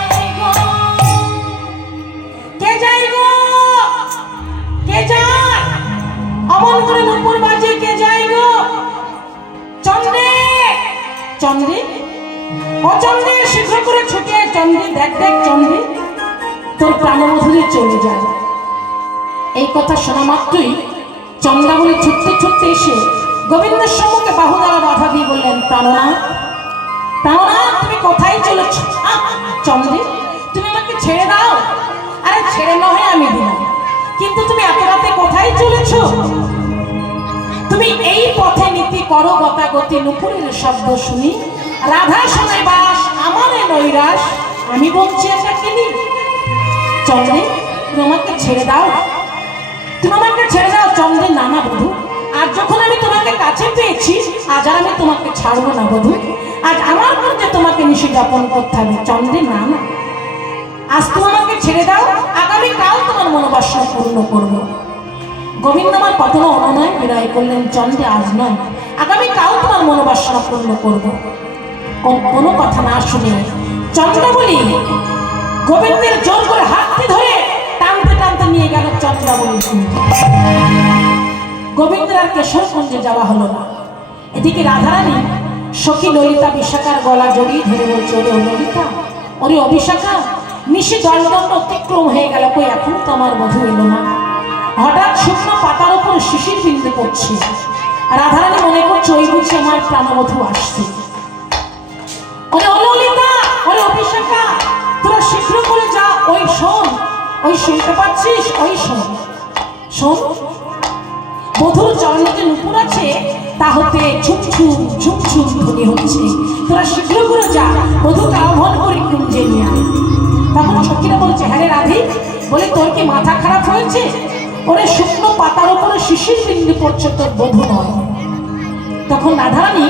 করে ছুটে চন্দ্রী, দেখ দেখ চন্দ্রী, তোর প্রাণমধুরে চলে যায়। এই কথা শোনা মাত্রই চন্দ্রাবলী ছুটতে ছুটতে এসে গোবিন্দের সম্মুখে বাহু দ্বারা বাধা দিয়ে বললেন, প্রাণনাথ, প্রাণনাথ, তুমি কোথায় চলেছ? চন্দ্রী, তুমি আমাকে ছেড়ে দাও। আরে ছেড়ে নয় আমি দিলাম, কিন্তু তুমি এত রাতে কোথায় চলেছ? তুমি এই পথে নীতি করো গতাগতি, নুপুরের শব্দ শুনি, রাধা শোনে বাস, আমারে নৈরাস, আমি বলছি একটা কিনি। চন্দ্রী, তুমি আমাকে ছেড়ে দাও, তুমি আমাকে ছেড়ে দাও। চন্দ্রী, না না বধূ, আজ যখন আমি তোমাকে কাছে পেয়েছি, আজ আর আমি তোমাকে ছাড়বো না বধূ, আজ আমার মধ্যে তোমাকে নিষেধ যাপন করতে হবে। চন্দ্রী, না না, আজ তুমি আমাকে ছেড়ে দাও, আগামীকাল তোমার মনোবাসনা পূর্ণ করবো। গোবিন্দ আমার কখনো অনুনয় বিনয় করলেন, চন্দ্রে আজ নয়, আগামীকাল তোমার মনোবাসনা পূর্ণ করবো। কোনো কথা না শুনে চন্দ্রাবলী গোবিন্দের জোর করে হাতটি ধরে টানতে টানতে নিয়ে গেল চন্দ্রাবলী। গোবিন্দের আর কেশরকুঞ্জে যাওয়া হলো না। এদিকে রাধারানী সখী ললিতা বিশাখার গলা জড়িয়ে ধরে বলছে, ওরে ললিতা, ওরে অবিশাখা, নিশি দণ্ডদণ্ড অতিক্রম হয়ে গেল, কই এখন তো আমার বধূ এলো না। হঠাৎ শুকনো পাতার উপর শিশির বিন্দু পড়ছে। রাধারানী মনে করছে ওই বুঝে আমার প্রাণবধূ আসছে। ওরে ললিতা, ওরে অবিশাখা, তোরা শীঘ্র করে যা, ওই শোন, ওই শুনতে পাচ্ছিস, ওই শোন, শোন, বধূর চরণে যে নুপুর আছে তা হতে ঝুমঝুম ঝুমঝুম ধ্বনি হচ্ছে। তোরা শীঘ্র করে যা, বধূকে আহ্বান করে কুঞ্জে নিয়ে আয়। তখন সখীরা বলছে, হ্যাঁ রে রাধি, বলে তোর কি মাথা খারাপ হয়েছে? ওরে শুকনো পাতার উপরে শিশির বিন্দু পড়ছে, তোর বধূ নয়। তখন রাধারানী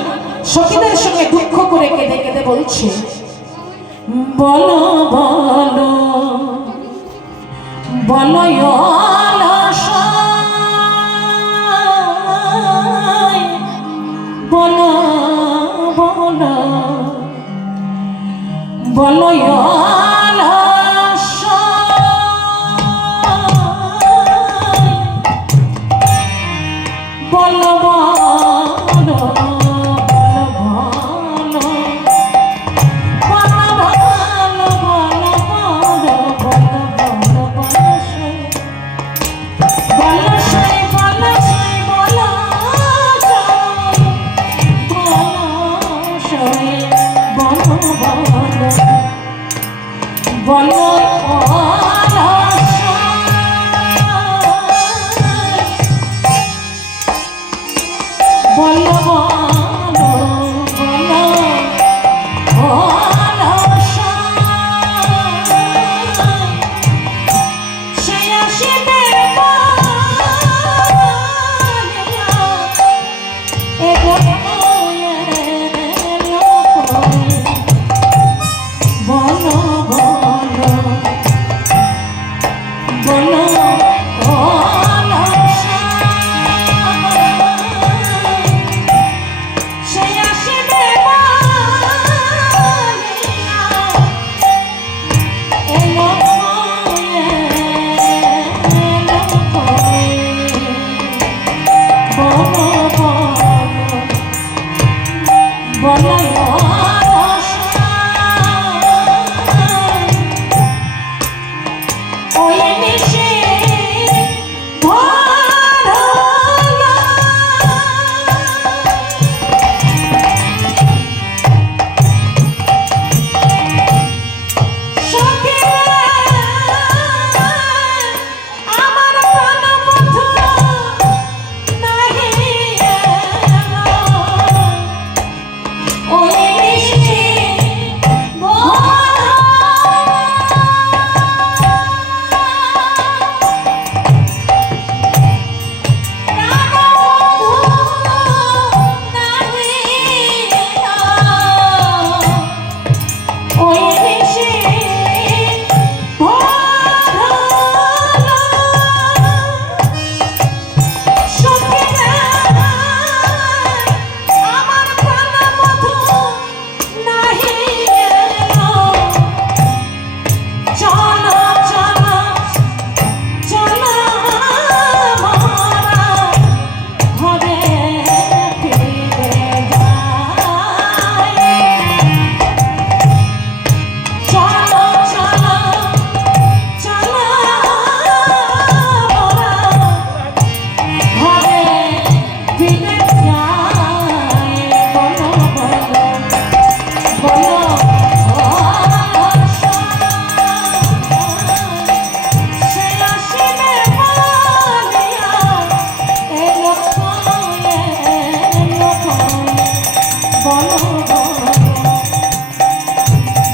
সখীদের সঙ্গে দুঃখ করে কেঁদে কেঁদে বলছে, বলো বলো বলো বলো বলো বলো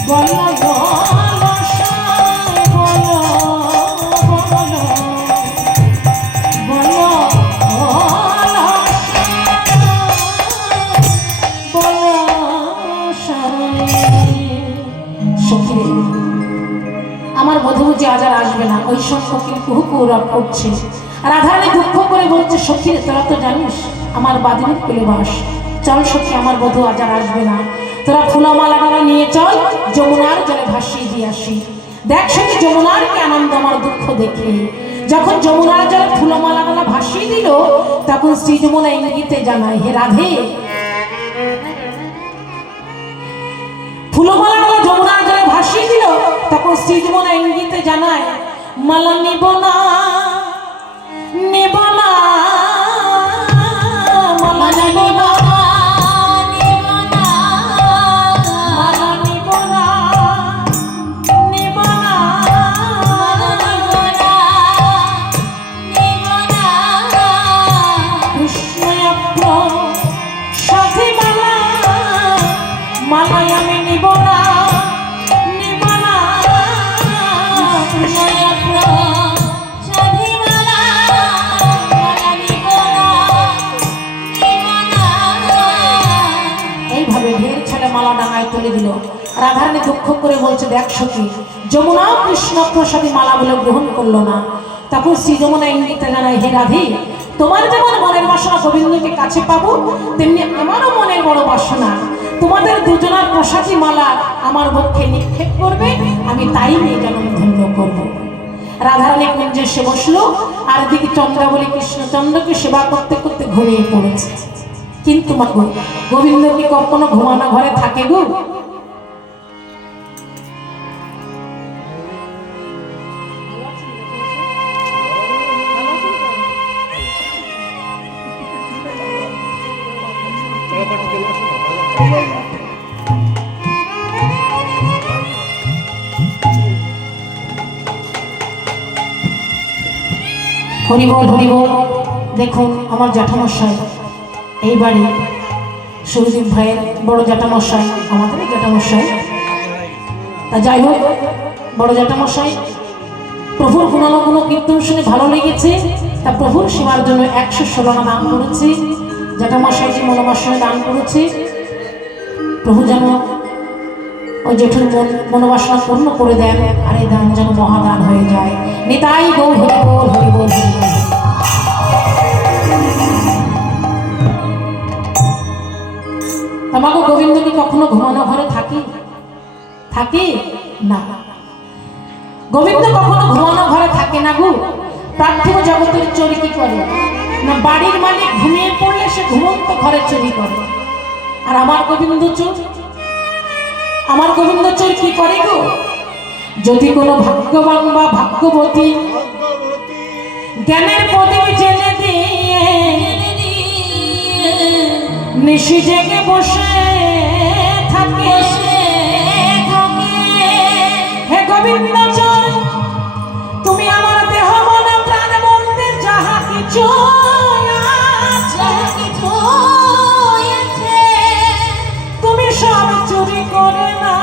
বলো বলো সাই বলো বলো বলো বলো বলো সাই। সখী রে, আমার বধূ যে আজ আর আসবে না, ওই সব কোকিল কুহু কুহু রাগ করছে। আর রাধারানী দুঃখ করে বলছে, সখী রে, তোরা তো জানিস আমার বাদিনীর কোলে বাস, চল সখী, আমার বধূ আজ আর আসবে না, তোরা ফুলমালা নিয়ে চল, যমুনার জলে ভাসিয়ে দিয়ে আসি। দেখ সখী, যমুনার কি আনন্দ আমার দুঃখ দেখে। যখন যমুনার জলে ফুলমালা ভাসিয়ে দিল, তখন শ্রী যমুনা ইঙ্গিতে জানায়, হে রাধে, ফুলমালা যমুনার জলে ভাসিয়ে দিল, তখন শ্রী যমুনা ইঙ্গিতে জানায়, মালা নিব না নেব না, মালা নিব না নেব না, মালা নিব না নেব না, মালা নিব না নেব না, কৃষ্ণ সাথে মালা, মালায় আমি নিব না নিব না, কৃষ্ণ মালা ডাঙায় তুলে দিল। রাধারানী দুঃখ করে বলছে, দেখ সখী, যমুনা কৃষ্ণ প্রসাদী মালা বলে গ্রহণ করলো না। তখন শ্রী যমুনা ইঙ্গিতে জানায়, হে রাধে, তোমার যেমন মনের বাসনা গোবিন্দকে কাছে পাবো, তেমনি আমারও মনের বড় বাসনা, তোমাদের দুজনার প্রসাদী মালা আমার বক্ষে নিক্ষেপ করবে, আমি তাই নিয়ে জন্ম ধন্য করবো। রাধারানী কুঞ্জে এসে বসলো, আর এদিকে চন্দ্রাবলী কৃষ্ণচন্দ্রকে সেবা করতে করতে ঘুমিয়ে পড়েছে। কিন্তু মা গো, গোবিন্দ কি কখনো ঘুমানো ঘরে থাকে গো? হরিবল হরিবল। দেখুন আমার জ্যাঠামশাই এই বাড়ি, সুরদীপ ভাইয়ের বড় জ্যাঠামশাই, আমাদের জ্যাঠামশাই। তা যাই হোক, বড় জ্যাঠামশাই প্রভুর গুণানুগুণ কীর্তন শুনে ভালো লেগেছে, তা প্রভুর সেবার জন্য 116 আনা দান করেছে। জ্যাঠামশাইজি মনোবাসনে দান করেছে। প্রভু যেন ওই জেঠুর মনোবাসনা পূর্ণ করে দেন, আর এই দান যেন মহাদান হয়ে যায়। নিতাই গৌর হরিবল হরিবল হরিবল। তোমাকে গোবিন্দ কি কখনো ঘুমানো ঘরে থাকে? থাকে না। গোবিন্দ কখনো ঘুমানো ঘরে থাকে না গো। পার্থিব জগতের চোর কি করে না, বাড়ির মালিক ঘুমিয়ে পড়লে সে ঘুমন্ত ঘরে চুরি করে। আর আমার গোবিন্দ চোর, আমার গোবিন্দ চোর কি করে গো? যদি কোনো ভাগ্যবান বা ভাগ্যবতী জ্ঞানের প্রদীপ জেলে দিয়ে নিশি জেগে বসে থাকে, হে গোবিন্দ চোর, তুমি আমার দেহ মন প্রাণ বলতে যাহা কিছু তুমি সব চুরি করে না।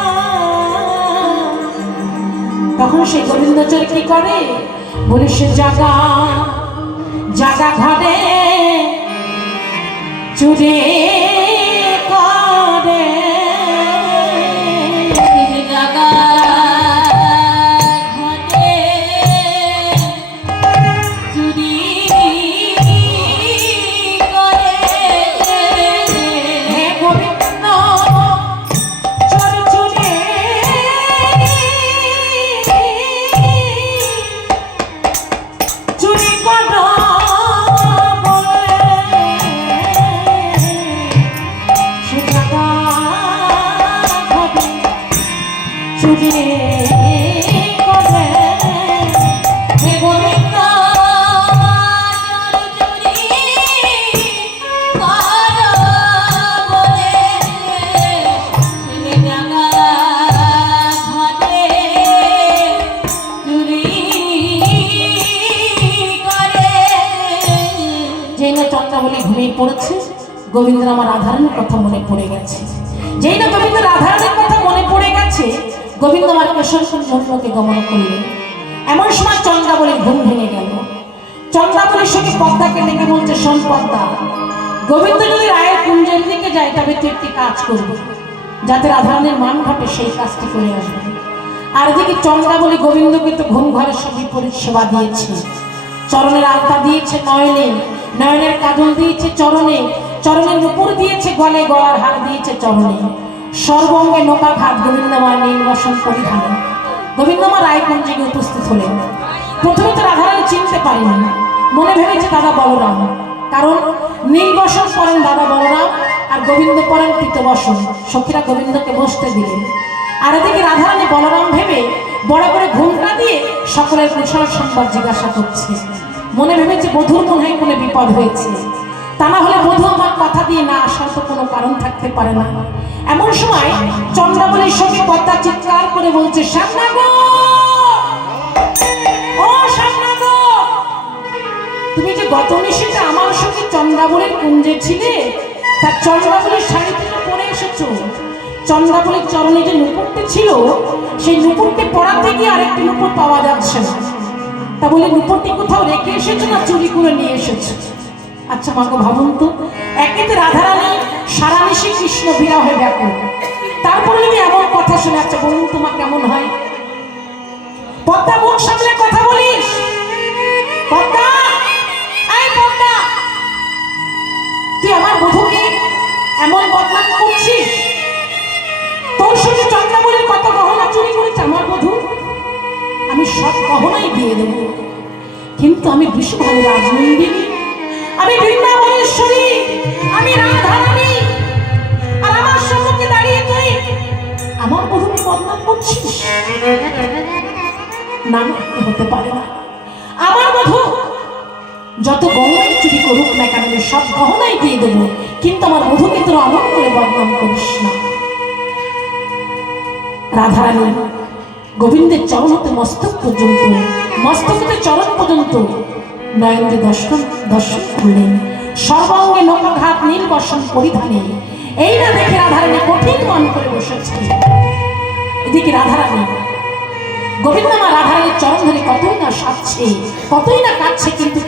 তখন সেই গোবিন্দ চোর কি করে? বলে সে জাগা জাগা ঘরে চুরি করে, জাগা ঘরে চুরি করে। হে গোবিন্দ চোর চুরি চুরি করো পড়েছে। গোবিন্দ আমার রাধারানীর কথা মনে পড়ে গেছে। যেই না গোবিন্দ রাধারানীর কথা মনে পড়ে গেছে, গোবিন্দ আমার কেশরপুর জন্মকে গমন করলেন। এমন সময় চন্দ্রাবলীর ঘুম ভেঙে গেল। চন্দ্রাবলীর সঙ্গে পদ্মাকে ডেকে বলছে, শোন পদ্মা, গোবিন্দ যদি রায়ের কুঞ্জের দিকে যায় তবে তুই একটি কাজ করবি, যাতে রাধারানীর মান ঘটে সেই কাজটি করে আসবে। আর এদিকে চন্দ্রাবলী গোবিন্দকে তো ঘুম ঘরের সব বিপরীত সেবা দিয়েছে। চরণের আলতা দিয়েছে নয়নে, নয়নের কাজল দিয়েছে চরণে, চরণের নুপুর দিয়েছে গলে, গলার হার দিয়েছে চরণে, সর্বঙ্গে নোকা ঘাট গোবিন্দমার নীলবসন পরিধানে গোবিন্দমা রায়কুঞ্জে গিয়ে উপস্থিত হলেন। প্রথমে তো রাধারানী চিনতে পারেনি, মনে ভেবেছে দাদা বলরাম, কারণ নীলবসন পরেন দাদা বলরাম আর গোবিন্দ পরেন পীতবসন। সখীরা গোবিন্দকে বসতে দিলেন। আর এদিকে রাধারানী বলরাম ভেবে বড় করে ঘুমটা দিয়ে সকলের কুশল সংবাদ জিজ্ঞাসা করছে। মনে ভেবেছে বধুর মনে হয় কোনো বিপদ হয়েছে, তা না হলে বধূ আমার কথা দিয়ে না আসার তো কোনো কারণ থাকতে পারে না। এমন সময় চন্দ্রাবলীর সঙ্গে পদ্মা চিৎকার করে বলছে, শ্যামনা গো, ও শ্যামনা গো, তুমি যে গত নিশীতে আমার সঙ্গে চন্দ্রাবলীর কুঞ্জে ছিলে, তার চন্দ্রাবলীর শাড়ি থেকে পরে এসেছো। চন্দ্রাবলীর চরণে যে নুপুরটি ছিল, সেই নুপুরটি পরাতে গিয়ে আরেকটি নুপুর পাওয়া যাচ্ছে না। তা বলে নুপুরটি কোথাও রেখে এসেছো না চুরি করে নিয়ে এসেছো? আচ্ছা মাকে ভাবুন তো, একেতে রাধারানী সারা নিশি কৃষ্ণ বিরহে ব্যাকুল, তারপরে যদি এমন কথা শুনে, আচ্ছা বলুন তোমার কেমন হয়? পদ্মা, মুখ সামলে কথা বলিস। পদ্মা, এই পদ্মা, তুই আমার বধূকে এমন বদনাম করছিস? তোর সঙ্গে চন্দ্রাবলীর কত গহনা চুরি করেছে আমার বধূ, আমি সব গহনাই দিয়ে দেব, কিন্তু আমি বিশ্বভানু রাজনন্দিনী, আমি বৃন্দাবনেশ্বরী, আমি রাধারানী, আর আমার সম্মুখে দাঁড়িয়ে তুই আমার বধূকে বদনাম করছিস? না, হতে পারে না। আমার বধূ যত গহনাই চুরি করুক না কেন, সব গহনাই দিয়ে দেবো, কিন্তু আমার বধূকে তোর আমল করে বদনাম করিস না। রাধারানী গোবিন্দের চরণ হতে মস্তক পর্যন্ত, মস্তক হতে চরণ পর্যন্ত নয়নকে দর্শন করলেন, সর্বাঙ্গে নখঘাত নীলবসন পরিধানে। এই না দেখে রাধারানী কঠিন মন করে বসেছে। এদিকে রাধারানী গোবিন্দমা রাধারানীর চরণ ধরে কতই না সাজছে, কতই না কাঁদছে, কিন্তু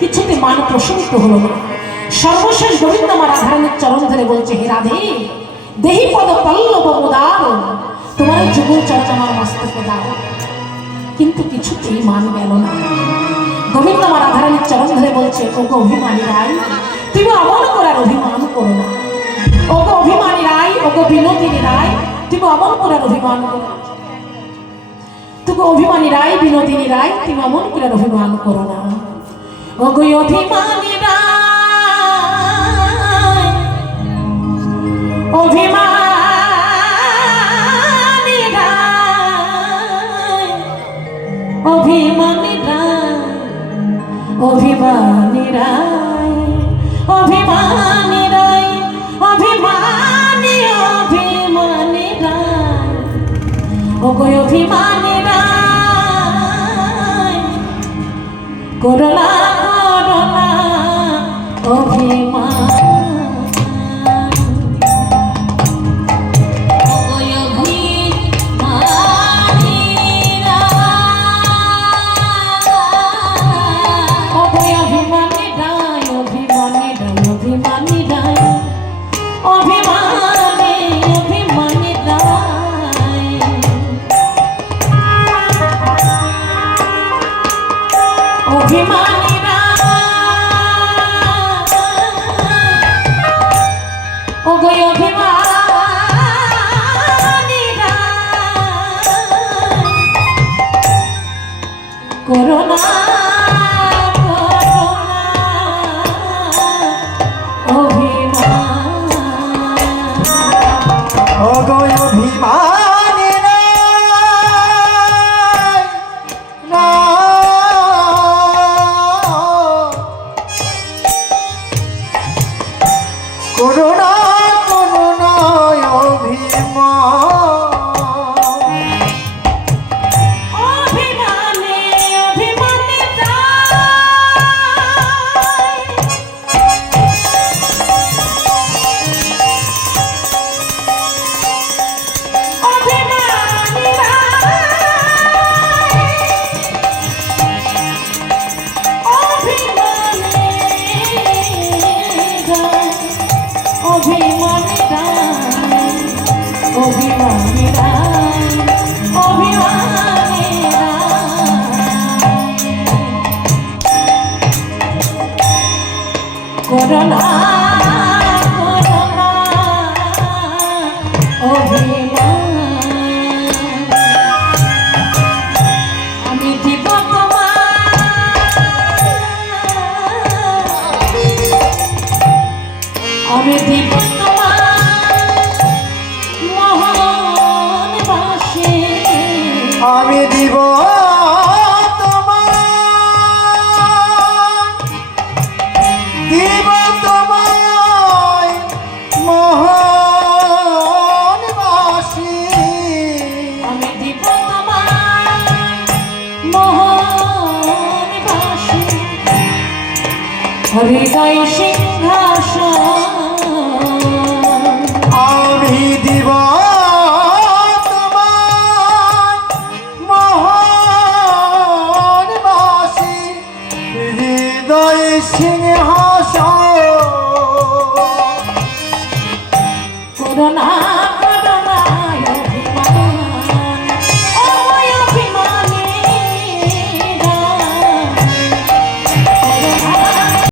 কিছুতে মান প্রশমিত হলো না। সর্বশেষ গোবিন্দমা রাধারানীর চরণ ধরে বলছে, হে রাধে, দেহি পদ পল্লব মুদার, তোমার যুগল চরণ আমার মস্তকে দাও। কিন্তু কিছুতেই মান গেল না। গোবিন্দমা রাধারানীর চরণ ধরে বলছে, ওগো অভিমানী রায়, তুমি অমন করার অভিমান করো না। ওগো অভিমানী রায়, ওগো বিনোদিনী রায়, তুমি অমন করার অভিমান করো না। তুমি অভিমানী রায়, বিনোদিনী রায়, তুমি অমন করার অভিমান করো না। ওগো অভিমানী রায়, অভিমানী রায়, অভিমানী রায়, অভিমানী রায়, অভিমানী রায়, অভিমানী, অভিমানী রায়, ওগো অভিমানী রায়, করোনা করোনা অভিমান। অভিমান আমি দিব